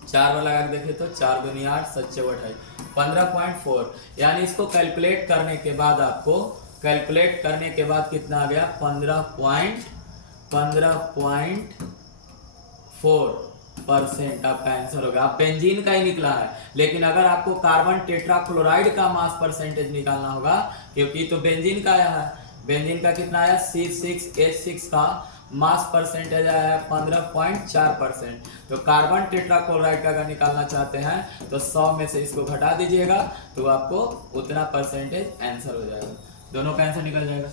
4 बार लगा के देखिए तो 4 दूनी 8 7 6 28 15.4। यानी इसको कैलकुलेट करने के बाद आपको कैलकुलेट करने के बाद कितना आ गया 15.4% आपका आंसर होगा। आप बेंजीन का ही निकला है, लेकिन अगर आपको कार्बन टेट्राक्लोराइड का मास परसेंटेज निकालना होगा, क्योंकि तो बेंजीन का आया है, बेंजीन का कितना आया C6H6 का मास परसेंटेज आया है 15.4%। तो कार्बन टेट्राक्लोराइड का अगर निकालना चाहते हैं तो 100 में से इसको घटा दीजिएगा तो आपको उतना परसेंटेज आंसर हो जाएगा, दोनों का आंसर निकल जाएगा।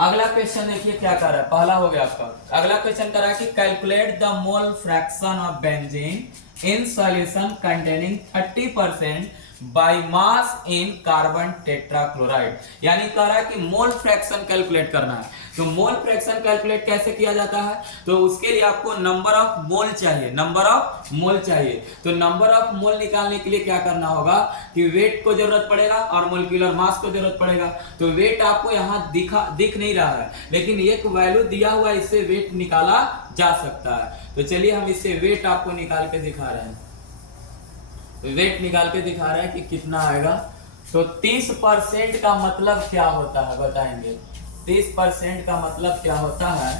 अगला क्वेश्चन देखिए क्या कर रहा है, पहला हो गया आपका। अगला क्वेश्चन कर रहा है कि calculate the mole fraction of benzene in solution containing 30% by mass in carbon tetrachloride. यानी कह रहा है कि मोल फ्रैक्शन कैलकुलेट करना है। तो मोल फ्रैक्शन कैलकुलेट कैसे किया जाता है, तो उसके लिए आपको नंबर ऑफ मोल चाहिए, नंबर ऑफ मोल चाहिए। तो नंबर ऑफ मोल निकालने के लिए क्या करना होगा कि वेट को जरूरत पड़ेगा और मोलिक्यूलर मास को जरूरत पड़ेगा। तो वेट आपको यहाँ दिख नहीं रहा है, लेकिन एक वैल्यू दिया हुआ है, इससे वेट निकाला जा सकता है। तो चलिए हम इससे वेट आपको निकाल के दिखा रहे हैं। वेट निकाल के दिखा रहे हैं कि कितना आएगा। तो 30% का मतलब क्या होता है बताएंगे, 30% का मतलब क्या होता है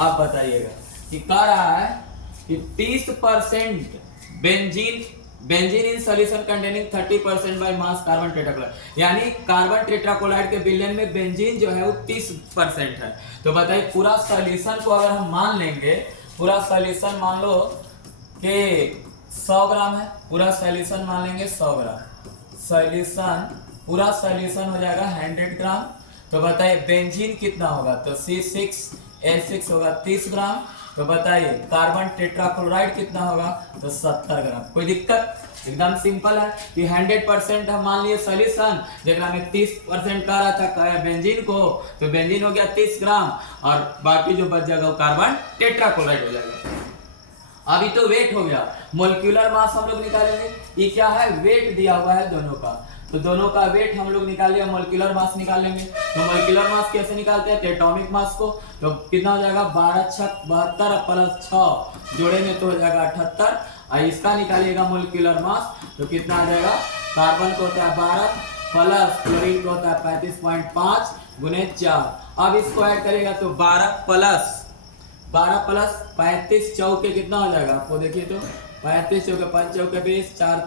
आप बताइएगा। कि कह रहा है कि 30% benzene in solution containing 30% by mass carbon tetrachloride. यानी कार्बन टेट्राक्लोराइड के विलयन में बेंजीन जो है वो 30% है। तो बताइए पूरा सॉल्यूशन को अगर हम मान लेंगे, पूरा सॉल्यूशन मान लो कि 100 ग्राम है, पूरा सॉल्यूशन मान लेंगे 100 ग्राम, सॉल्यूशन पूरा सॉल्यूशन हो जाएगा 100 ग्राम। तो बताइए बेंजीन कितना होगा, तो C6H6 होगा 30 ग्राम। तो बताइए कार्बन टेट्राक्लोराइड कितना होगा, तो 70 ग्राम। कोई दिक्कत, एकदम सिंपल है कि 100% हम मान लिए सॉल्यूशन, जेकरा में 30% कह रहा था बेंजीन को, तो बेंजीन हो गया 30 ग्राम और बाकी जो बच जाएगा वो कार्बन टेट्राक्लोराइड हो जाएगा। अभी तो वेट हो गया, मोलिक्यूलर मास हम लोग निकालेंगे। ये क्या है, वेट दिया हुआ है दोनों का, तो दोनों का वेट हम लोग निकाल लिया, मोलिक्यूलर मास निकाल लेंगे। तो मोलिक्यूलर मास कैसे निकालते हैं, एटॉमिक मास को। तो कितना हो जाएगा 12 6 72 प्लस 6 जोड़े में तो हो जाएगा 78। और इसका निकालिएगा मोलिक्यूलर मास, तो कितना आ जाएगा, कार्बन को होता है 12 प्लस क्लोरीन को होता है 35.5 गुने 4। अब इसको ऐड करेगा तो 12 प्लस 35 चौके कितना हो जाएगा आपको देखिए, तो 35 चौके 5 चौके 20 4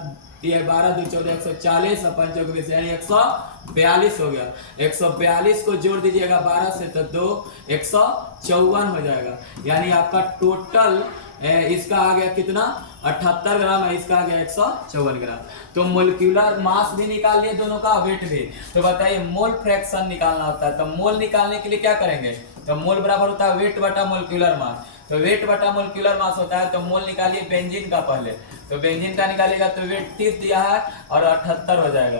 12 2 14 140 और 5 चौके 20 यानी 142 हो गया। 142 को जोड़ दीजिएगा 12 से तो 2 154 हो जाएगा। यानी आपका टोटल इसका आ गया कितना 78 ग्राम है, इसका आ गया 154 ग्राम। तो मोलिक्यूलर मास भी निकाल लिए दोनों का, वेट भी। तो बताइए मोल फ्रैक्शन निकालना होता है, तो मोल निकालने के लिए क्या करेंगे, तो मोल बराबर होता है वेट बटा मोलिक्यूलर मास। तो वेट बटा मोलिक्यूलर मास होता है, तो मोल निकालिए बेंजीन का पहले। तो बेंजीन का निकालिएगा तो वेट 30 दिया है और 78 हो जाएगा।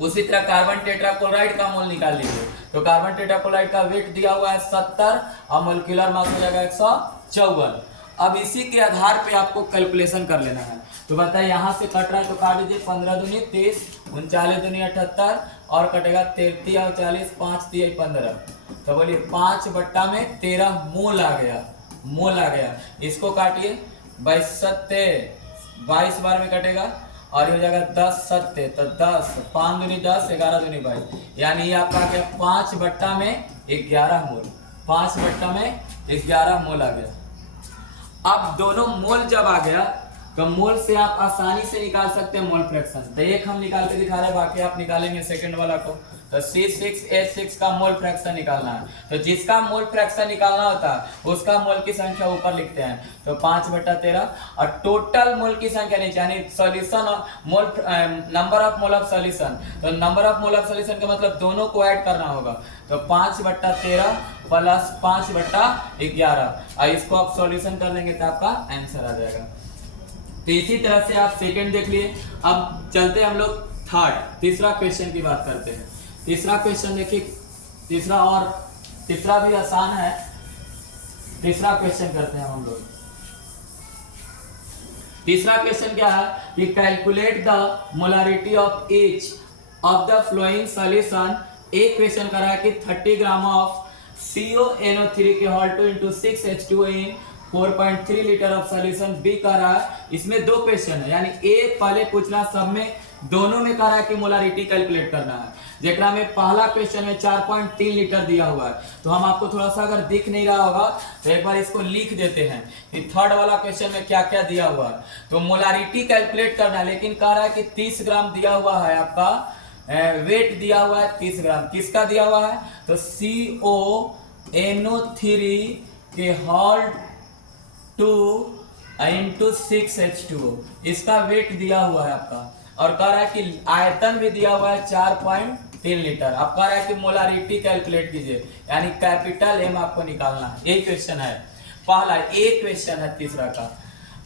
उसी तरह कार्बन टेट्राक्लोराइड का मोल निकाल लीजिए। तो कार्बन टेट्राक्लोराइड का वेट दिया हुआ है 70 और मोलिक्यूलर मास हो जाएगा 154। अब इसी के आधार पे आपको कैलकुलेशन कर लेना है। तो बताइए यहाँ से कट रहा है तो काट दीजिए, 15 दूनी 30 39 दूनी 78 और कटेगा 33 और 40 5 3 15। तो बोलिए 5 बट्टा में 13 मोल आ गया, मोल आ गया। इसको काटिए 22 बार में कटेगा और ये हो जाएगा 10 सत्ते, तो 10, 5 दूनी 10, 11 दूनी 22, यानी ये आपका क्या 5 बट्टा में 11 मोल, 5 बट्टा में 11 मोल आ गया। अब दोनों मोल जब आ गया तो मोल से आप आसानी से निकाल सकते हैं मोल फ्रैक्शन। तो एक हम निकाल के दिखा रहे हैं, बाकी आप निकालेंगे सेकंड वाला को। तो C6H6 का मोल फ्रैक्शन निकालना है, तो जिसका मोल फ्रैक्शन निकालना होता है उसका मोल की संख्या ऊपर लिखते हैं, तो 5/13, और टोटल मोल की संख्या नीचे, यानी सॉल्यूशन और mole number of mole of solution. तो number of mole of solution का मतलब दोनों को ऐड करना होगा, तो 5/13 प्लस 5/11, और इसको आप सॉल्यूशन कर देंगे तो आपका आंसर आ जाएगा। तो इसी तरह से आप सेकंड देख लिए। अब चलते हैं हम लोग थर्ड, तीसरा क्वेश्चन की बात करते हैं। तीसरा क्वेश्चन देखिए, तीसरा भी आसान है। तीसरा क्वेश्चन करते हैं हम लोग। तीसरा क्वेश्चन क्या है कि calculate the molarity of each of the following solution. एक क्वेश्चन कर रहा है कि 30 ग्राम ऑफ CONO3 के होल 2 into 6H2O in 4.3 litre of solution. B कर रहा है, इसमें दो क्वेश्चन है, यानी एक पहले पूछना, सब में दोनों में कह रहा है कि मोलारिटी कैलकुलेट करना है। जेकरा में पहला क्वेश्चन में 4.3 लीटर दिया हुआ है, तो हम आपको थोड़ा सा अगर दिख नहीं रहा होगा तो एक बार इसको लिख देते हैं कि थर्ड वाला क्वेश्चन में क्या क्या दिया हुआ है। तो मोलारिटी कैलकुलेट करना है, लेकिन कह रहा है कि 30 ग्राम दिया हुआ है, आपका वेट दिया हुआ है 30 ग्राम। किसका दिया हुआ है? तो CONO3 के होल 2 into 6H2O, इसका वेट दिया हुआ है आपका, और कह रहा है कि आयतन भी दिया हुआ है 4.3 लीटर। अब कह रहा है कि मोलारिटी कैलकुलेट कीजिए, यानी कैपिटल M आपको निकालना है। यही क्वेश्चन है पहला, एक क्वेश्चन है तीसरा का।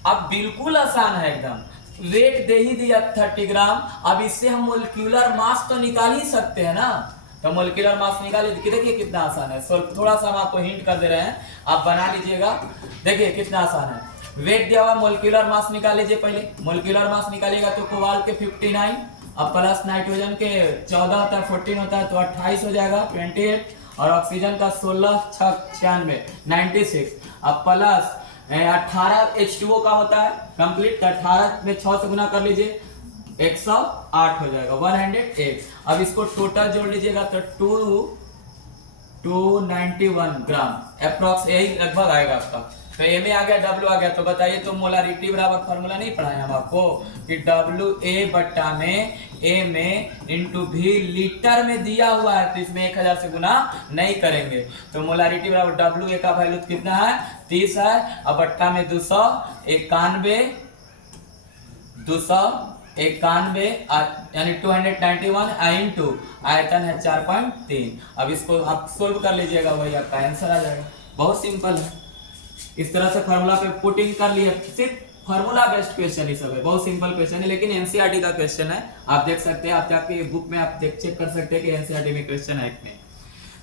अब बिल्कुल आसान है एकदम, वेट दे ही दिया 30 ग्राम। अब इससे हम मोलिक्यूलर मास तो निकाल ही सकते हैं ना, तो मोलिक्यूलर मास निकालिए। देखिए कितना आसान है। थोड़ा सा हम आपको हिंट कर दे रहे हैं, आप बना लीजिएगा। देखिए कितना आसान है, वेट दिया हुआ, मोलिक्यूलर मास निकाल लीजिए। पहले मोलिक्यूलर मास निकालिएगा तो कोबाल्ट के 59, अब प्लस नाइट्रोजन के 14 होता है, 14 होता है तो 28 हो जाएगा 28, और ऑक्सीजन का 16 96 96, अब प्लस 18 H2O का होता है कंप्लीट, तो 18 में 6 से गुना कर लीजिए, 108 हो जाएगा, 108। अब इसको टोटल जोड़ लीजिएगा तो 291 ग्राम अप्रोक्स, यही लगभग आएगा आपका। तो ए में आ गया, डब्ल्यू आ गया, तो बताइए तो मोलारिटी बराबर फार्मूला नहीं पढ़ाए हम आपको कि WA बट्टा में A में इंटू V लीटर में दिया हुआ है, तो इसमें 1000 से गुना नहीं करेंगे। तो मोलारिटी बराबर WA का वैल्यू कितना है? 30 है, अब बट्टा में 291 यानी 291 इंटू आयतन है 4.3। अब इसको आप सोल्व कर लीजिएगा, वही आपका आंसर आ जाएगा। बहुत सिंपल है, इस तरह से फार्मूला पे पुटिंग कर लिया। सिर्फ फार्मूला बेस्ड क्वेश्चन ही सब है, बहुत सिंपल क्वेश्चन है, लेकिन एनसीईआरटी का क्वेश्चन है। आप देख सकते हैं, आप जाके बुक में आप चेक कर सकते हैं कि एनसीईआरटी में क्वेश्चन है कि नहीं।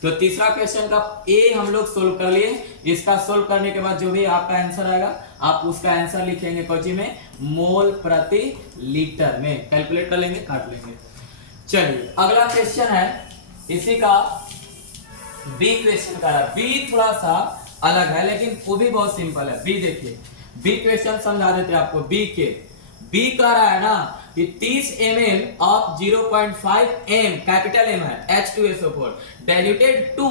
तो तीसरा क्वेश्चन का ए हम लोग सोल्व कर लिए। इसका सोल्व करने के बाद जो भी आपका आंसर आएगा, आप उसका आंसर लिखेंगे कोची में, मोल प्रति लीटर में कैलकुलेट कर लेंगे, काट लेंगे। चलिए अगला क्वेश्चन है, इसी का बी क्वेश्चन का है। बी थोड़ा सा अलग है, लेकिन वो भी बहुत सिंपल है। बी देखिए, बी क्वेश्चन समझा देते हैं आपको। बी कह रहा है ना कि 30 ml of 0.5 m, capital M है, H2SO4 डाइल्यूटेड टू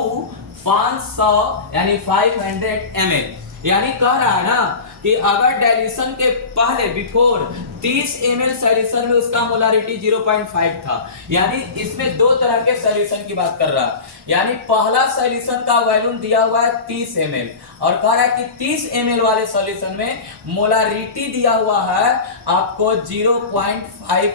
500 यानी 500 ml। यानी कह रहा है ना कि अगर डाइल्यूशन के पहले बिफोर 30 ml सॉल्यूशन में उसका मोलारिटी 0.5 था, यानी इसमें दो तरह के सॉल्यूशन की बात कर रहा है। यानी पहला सॉल्यूशन का वॉल्यूम दिया हुआ है 30 ml, और कह रहा है कि 30 ml वाले सॉल्यूशन में मोलारिटी दिया हुआ है आपको 0.5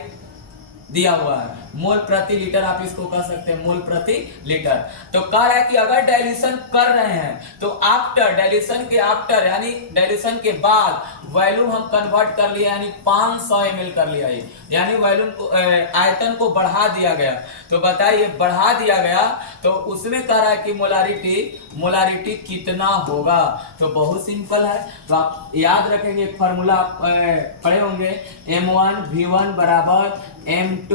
दिया हुआ है, मोल प्रति लीटर आप इसको कह सकते हैं, मोल प्रति लीटर। तो कह रहा है कि अगर डाइल्यूशन कर रहे हैं तो आफ्टर डाइल्यूशन के आफ्टर यानी डाइल्यूशन के बाद वॉल्यूम हम कन्वर्ट कर लिया, यानी 500 ml कर लिया, यानी वॉल्यूम को आयतन को बढ़ा दिया गया। तो बताइए बढ़ा दिया गया तो उसमें कह रहा है कि मोलारिटी कितना होगा। तो बहुत सिंपल है, तो आप याद रखेंगे फॉर्मूला पढ़े होंगे, M1 V1 बराबर M2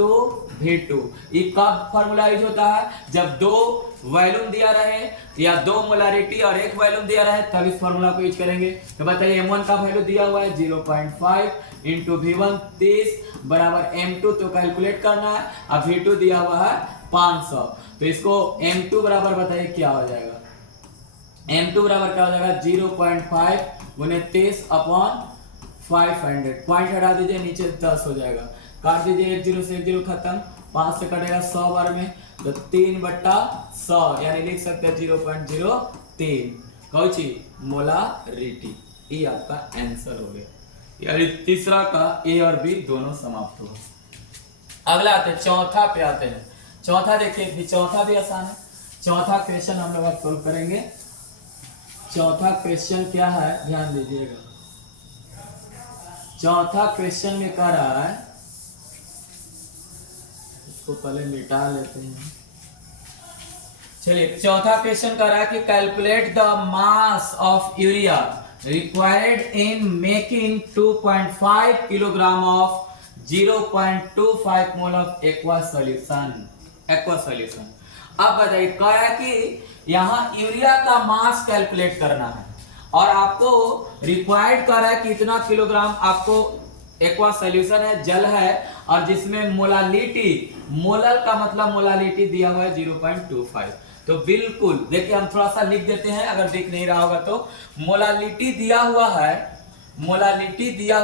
V2। ये कब फॉर्मूला यूज होता है? जब दो वॉल्यूम दिया रहे या दो मोलारिटी और एक वॉल्यूम दिया रहे तब इस फॉर्मूला को यूज करेंगे। तो बताइए M1 का वैल्यू दिया हुआ है 0.5 इंटू V1 30 बराबर M2 तो कैलकुलेट करना है। अब V2 दिया हुआ है 500 तो इसको M2 बराबर बताइए क्या हो जाएगा? M2 बराबर क्या हो जाएगा? 0.5 गुने 30 अपॉन 500। पॉइंट हटा दीजिए, नीचे 10 हो जाएगा। काट दीजिए, 1 0 से 1 0 खत्म, 5 से कटेगा 100 बार में तो 3/100 यानी लिख सकते हैं 0.03 कौची मोलारिटी। ये आपका आंसर हो गया। यानी तीसरा का ए और बी दोनों समाप्त हो। अगला आते हैं चौथा पे आते हैं। चौथा देखिए, चौथा भी आसान है। चौथा क्वेश्चन हम लोग अब सोल्व करेंगे। चौथा क्वेश्चन क्या है ध्यान दीजिएगा। चौथा क्वेश्चन में कह रहा है, इसको पहले मिटा लेते हैं। चलिए, चौथा क्वेश्चन कह रहा है कि calculate the mass of urea required in making 2.5 kilogram of 0.25 mole of aqua solution. अब बताइए, कह रहा है कि यहाँ यूरिया का मास कैलकुलेट करना है और आपको रिक्वायर्ड कर रहा है कितना किलोग्राम आपको एक्वा सॉल्यूशन है, जल है, और जिसमें मोलालिटी, मोलर का मतलब मोलालिटी दिया हुआ है 0.25। तो बिल्कुल देखिए, हम थोड़ा सा लिख देते हैं अगर दिख नहीं रहा होगा तो। मोलालिटी दिया हुआ है, मोलालिटी दिया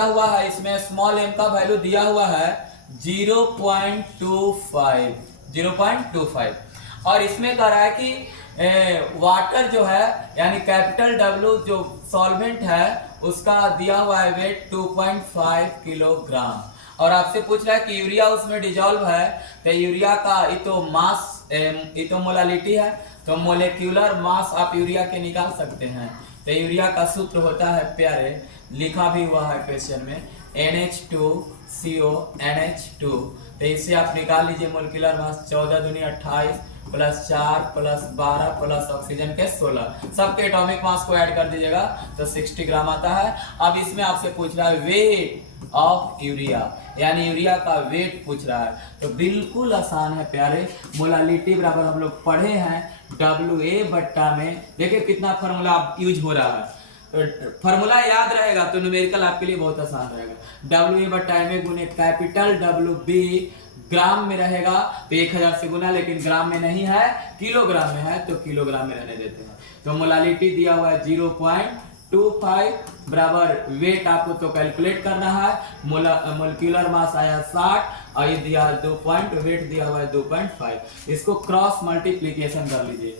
हुआ है, इसमें स्मॉल m का वैल्यू दिया हुआ है 0.25 और इसमें कह रहा है कि वाटर जो है यानी कैपिटल W जो सॉल्वेंट है उसका दिया हुआ है वेट 2.5 किलोग्राम और आपसे पूछ रहा है कि यूरिया उसमें डिजॉल्व है। तो यूरिया का ये तो मास, ये तो मोलालिटी है, तो मोलेक्यूलर मास आप यूरिया के निकाल सकते हैं। तो यूरिया का सूत्र होता है प्यारे, लिखा भी हुआ है क्वेश्चन में, NH2CO NH2। तो इससे आप निकाल लीजिए मोलेक्युलर मास 14 दूनी 28 प्लस 4 प्लस 12 प्लस ऑक्सीजन के 16, सबके एटॉमिक मास को ऐड कर दीजिएगा तो 60 ग्राम आता है। अब इसमें आपसे पूछ रहा है वेट ऑफ यूरिया, यानी यूरिया का वेट पूछ रहा है। तो बिल्कुल आसान है प्यारे, मोलालिटी बराबर हम लोग पढ़े हैं WA बट्टा में। देखिए कितना फार्मूला यूज हो रहा है, फार्मूला याद रहेगा तो न्यूमेरिकल आपके लिए बहुत आसान रहेगा। WA बट्टा MA गुने कैपिटल WB, ग्राम में रहेगा तो 1000 से गुना, लेकिन ग्राम में नहीं है, किलोग्राम में है तो किलोग्राम में रहने देते हैं। तो मोलालिटी दिया हुआ है 0.25 बराबर वेट आपको तो कैलकुलेट करना है। मोलिक्यूलर मास आया 60 और ये दिया है 2 पॉइंट, वेट दिया हुआ है 2.5। इसको क्रॉस मल्टीप्लीकेशन कर लीजिए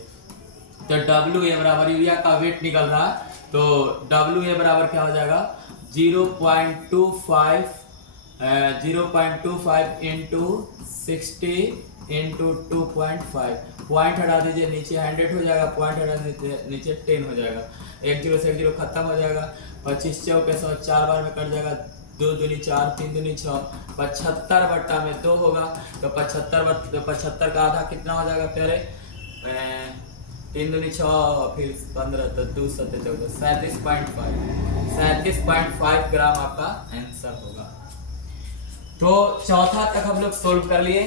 तो WA बराबर यूरिया का वेट निकल रहा है तो WA बराबर क्या हो जाएगा 0.25 इंटू 60 इंटू 2.5। पॉइंट हटा दीजिए, नीचे 100 हो जाएगा, पॉइंट हटा दीजिए नीचे 10 हो जाएगा। 1 0 से 1 0 खत्म हो जाएगा। 25 चौके 100 4 बार में कट जाएगा, 2 दूनी 4 3 दूनी 6, 75 बट्टा में 2 होगा तो 75 का आधा कितना हो जाएगा प्यारे, 3 दूनी 6 फिर 15 तो 2 7 14 37.5 ग्राम आपका आंसर होगा। तो चौथा तक हम लोग सोल्व कर लिए।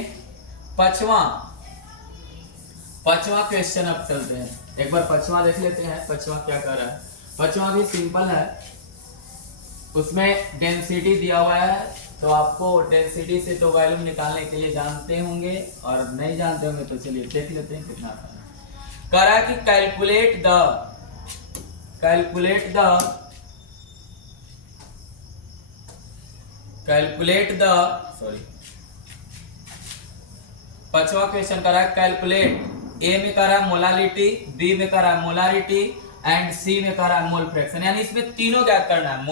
पांचवा क्वेश्चन अब चलते हैं, एक बार पांचवा देख लेते हैं। पांचवा क्या कर रहा है? पांचवा भी सिंपल है, उसमें डेंसिटी दिया हुआ है तो आपको डेंसिटी से तो वॉल्यूम निकालने के लिए जानते होंगे और नहीं जानते होंगे तो चलिए देख लेते हैं कितना आसान है। कह रहा है कि कैलकुलेट द पांचवा क्वेश्चन कर रहा है कैलकुलेट। ए में कर रहा है मोलालिटी, बी में कर रहा है मोलारिटी एंड सी में कर रहा है मोल फ्रैक्शन, यानी इसमें तीनों ज्ञात करना है,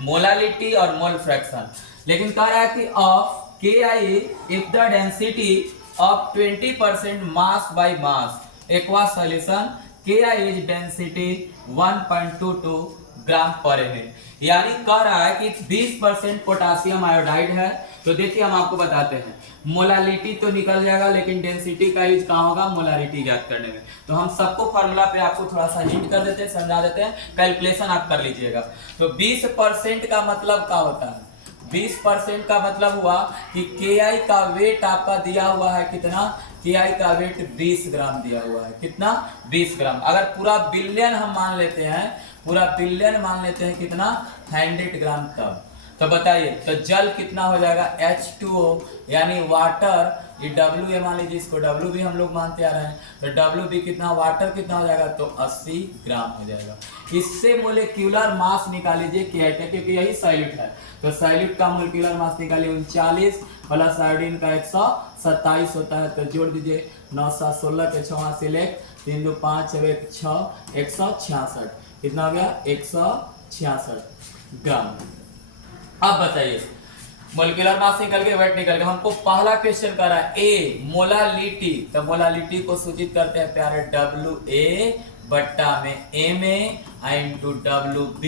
मोलालिटी और मोल फ्रैक्शन। लेकिन कह रहा है कि of KI if the density of 20% mass by mass aqua solution KI is density 1.22 ग्राम पर ml, यानी कह रहा है कि 20% पोटासियम आयोडाइड है। तो देखिए हम आपको बताते हैं, मोलालिटी तो निकल जाएगा लेकिन डेंसिटी का यूज कहाँ होगा, मोलालिटी ज्ञात करने में। तो हम सबको फार्मूला पे आपको थोड़ा सा हिंट कर देते हैं, समझा देते हैं, कैलकुलेशन आप कर लीजिएगा। तो 20% का मतलब क्या होता है, 20% का मतलब हुआ कि KI का वेट आपका दिया हुआ है कितना, KI का वेट 20 ग्राम दिया हुआ है, कितना 20 ग्राम। अगर पूरा बिलियन हम मान लेते हैं, पूरा बिलियन मान लेते हैं कितना 100 ग्राम, तब तो बताइए तो जल कितना हो जाएगा H2O यानी वाटर, ये W मान लीजिए, इसको W भी हम लोग मानते आ रहे हैं, तो W भी कितना, वाटर कितना हो जाएगा, तो 80 ग्राम हो जाएगा। इससे मोलिक्यूलर मास निकाल लीजिए KI का, क्योंकि यही सॉल्यूट है, तो सॉल्यूट का मोलिक्यूलर मास निकालिए 39 प्लस आयोडीन का 127 होता है, तो जोड़ दीजिए 9 7 16 के 6 सिलेक्ट 3 2 5 6 1 6 166, कितना हो गया 166 ग्राम। अब बताइए मोलिकुलर मास निकल के वेट निकल गया। हमको पहला क्वेश्चन कर रहा है ए मोलालिटी, तो मोलालिटी को सूचित करते हैं प्यारे WA बट्टा में MA इंटू WB,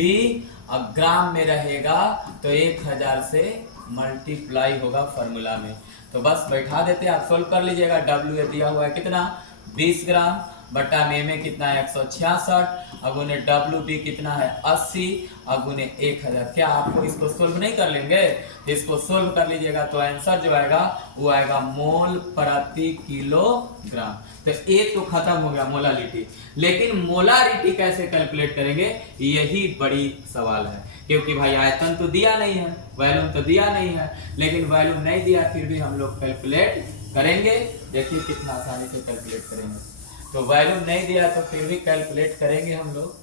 अब ग्राम में रहेगा तो 1000 से मल्टीप्लाई होगा फॉर्मूला में, तो बस बैठा देते हैं, आप सोल्व कर लीजिएगा। WA दिया हुआ है कितना 20 ग्राम, बट्टा में कितना है 166, अब उन्हें WB कितना है 80, अब उन्हें 1000। क्या आपको इसको सोल्व नहीं कर लेंगे, इसको सोल्व कर लीजिएगा तो आंसर जो आएगा वो आएगा मोल प्रति किलोग्राम। तो एक तो खत्म हो गया मोलालिटी, लेकिन मोलारिटी कैसे कैलकुलेट करेंगे यही बड़ी सवाल है, क्योंकि भाई आयतन तो दिया नहीं है, वॉल्यूम तो दिया नहीं है, लेकिन वॉल्यूम नहीं दिया फिर भी हम लोग कैलकुलेट करेंगे। देखिए कितना आसानी से कैलकुलेट करेंगे, तो वॉल्यूम नहीं दिया तो फिर भी कैलकुलेट करेंगे हम लोग,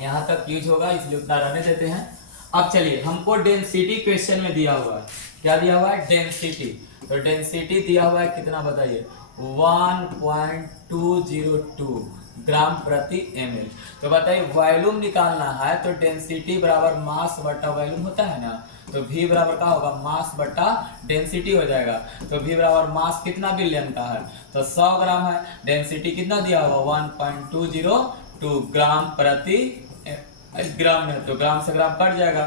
यहाँ तक यूज होगा इसलिए उतना रहने देते हैं। अब चलिए हमको डेंसिटी क्वेश्चन में दिया हुआ है, क्या दिया हुआ है डेंसिटी, तो डेंसिटी दिया हुआ है कितना बताइए 1.202 ग्राम प्रति ml। तो बताइए वॉल्यूम निकालना है तो डेंसिटी बराबर मास बटा वॉल्यूम होता है ना, तो V बराबर का होगा मास बटा डेंसिटी हो जाएगा, तो V बराबर मास कितना बिलियन का है तो 100 ग्राम है, डेंसिटी कितना दिया हुआ 1.202 ग्राम प्रति ग्राम में, तो ग्राम से ग्राम कट जाएगा,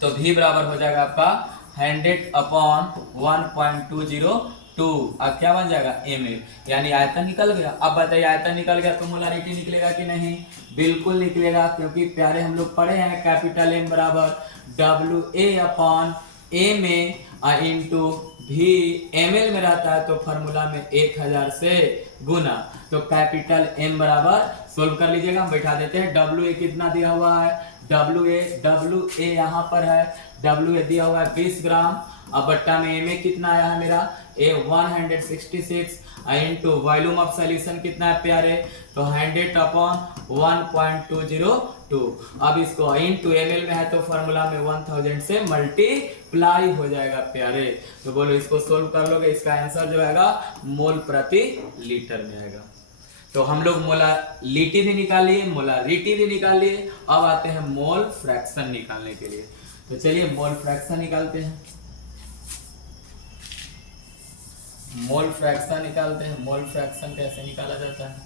तो V बराबर हो जाएगा आपका 100/1.202, अब क्या बन जाएगा ml, यानी आयतन निकल गया। अब बताइए आयतन निकल गया तो मोलारिटी निकलेगा कि नहीं, बिल्कुल निकलेगा, क्योंकि प्यारे हम लोग पढ़े हैं कैपिटल M बराबर WA/MA इंटू V ml में रहता है, तो फॉर्मूला में 1000 से गुना, तो कैपिटल M बराबर सोल्व कर लीजिएगा, हम बैठा देते हैं। WA कितना दिया हुआ है, WA यहाँ पर है, WA दिया हुआ है 20 ग्राम, अब बट्टा में MA कितना आया है मेरा 166 इंटू वॉल्यूम ऑफ सॉल्यूशन कितना है प्यारे, तो 100/1.202, अब इसको इंटू ml में है तो फॉर्मूला में 1000 से मल्टीप्लाई हो जाएगा प्यारे, तो बोलो इसको सोल्व कर लोगे, इसका आंसर जो आएगा मोल प्रति लीटर में आएगा। तो हम लोग मोलालिटी भी निकाल लिए, मोलारिटी भी निकाल लिए, अब आते हैं मोल फ्रैक्शन निकालने के लिए। तो चलिए मोल फ्रैक्शन निकालते हैं, मोल फ्रैक्शन निकालते हैं। मोल फ्रैक्शन कैसे निकाला जाता है,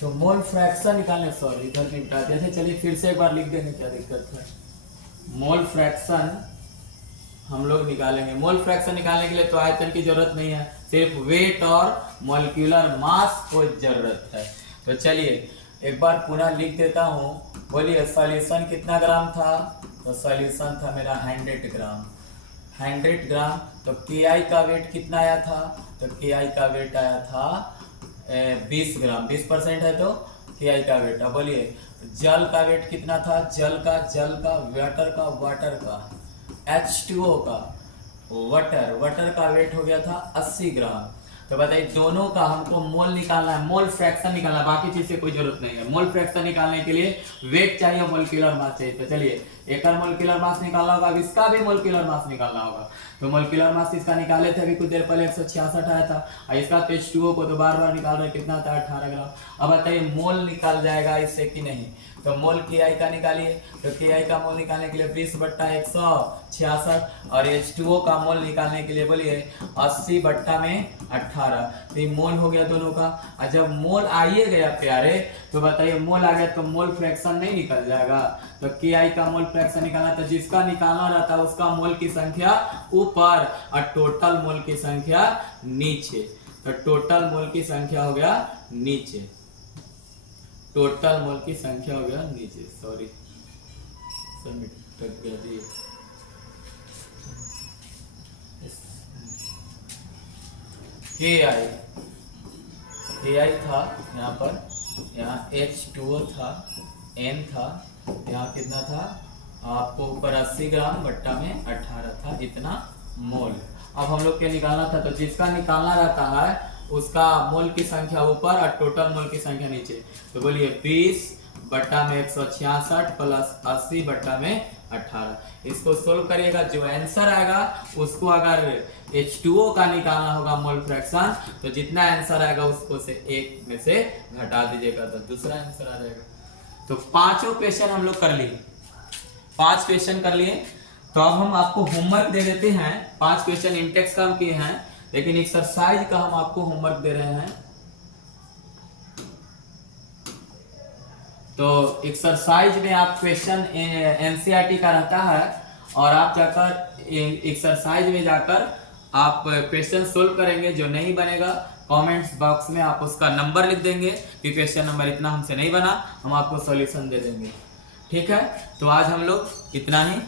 तो मोल फ्रैक्शन निकालने, सॉरी इधर निपटा दिया था, चलिए फिर से एक बार लिख देंगे, क्या दिक्कत है। मोल फ्रैक्शन हम लोग निकालेंगे, मोल फ्रैक्शन निकालने के लिए तो आयतन की जरूरत नहीं है, सिर्फ वेट और मॉलिक्यूलर मास को जरूरत है। तो चलिए एक बार पुनः लिख देता हूँ, बोलिए सॉल्यूशन कितना ग्राम था, तो सॉल्यूशन था मेरा 100 ग्राम, 100 ग्राम, तो KI का वेट कितना आया था, तो KI का वेट आया था 20 ग्राम, 20% है तो KI का वेट। अब बोलिए जल का वेट कितना था, जल का वाटर का H2O का वाटर का वेट हो गया था 80 ग्राम। तो बताइए दोनों का हमको मोल निकालना है, मोल फ्रैक्शन निकालना है, बाकी चीज से कोई जरूरत नहीं है। मोल फ्रैक्शन निकालने के लिए वेट चाहिए, मोलिकुलर मास चाहिए। तो चलिए एक और मोलिकुलर मास निकालना होगा, अब इसका भी मोलिकुलर मास निकालना होगा। तो मोलिकुलर मास इसका निकाले थे अभी कुछ देर पहले 166 आया था, और इसका H2O को तो बार बार निकाल रहे, कितना था 18 ग्राम। अब बताइए मोल निकाल जाएगा इससे कि नहीं, तो मोल KI का निकालिए, तो KI का मोल निकालने के लिए 20/166 और H2O का मोल निकालने के लिए बोलिए 80/18, तो ये मोल हो गया दोनों का। और जब मोल आइए गया प्यारे तो बताइए मोल आ गया तो मोल फ्रैक्शन नहीं निकल जाएगा, तो KI का मोल फ्रैक्शन निकालना, तो जिसका निकालना रहता है उसका मोल की संख्या ऊपर और टोटल मोल की संख्या नीचे, तो टोटल मोल की संख्या हो गया नीचे, टोटल मोल की संख्या हो गया नीचे, सॉरी टक गया जी। के आई था यहाँ पर, यहाँ H2O था, N था, यहाँ कितना था आपको ऊपर 80 ग्राम, बट्टा में 18 था, इतना मोल। अब हम लोग के निकालना था, तो जिसका निकालना रहता है उसका मोल की संख्या ऊपर और टोटल मोल की संख्या नीचे। तो बोलिए 20 बट्टा में 166 प्लस 80 बट्टा में 18। इसको सोल्व करिएगा, जो आंसर आएगा उसको अगर H2O का निकालना होगा मोल फ्रैक्शन, तो जितना आंसर आएगा उसको से एक में से घटा दीजिएगा, तो दूसरा आंसर आ जाएगा। तो पांचों क्वेश्चन हम लोग कर लिए, 5 क्वेश्चन कर लिए। तो अब हम आपको होमवर्क दे देते हैं। 5 क्वेश्चन इंटेक्स का हम किए हैं, लेकिन एक्सरसाइज का हम आपको होमवर्क दे रहे हैं। तो एक्सरसाइज में आप क्वेश्चन एनसीईआरटी का रहता है, और आप जाकर एक्सरसाइज में जाकर आप क्वेश्चन सोल्व करेंगे। जो नहीं बनेगा कमेंट्स बॉक्स में आप उसका नंबर लिख देंगे कि क्वेश्चन नंबर इतना हमसे नहीं बना, हम आपको सॉल्यूशन दे देंगे। ठीक है, तो आज हम लोग इतना ही।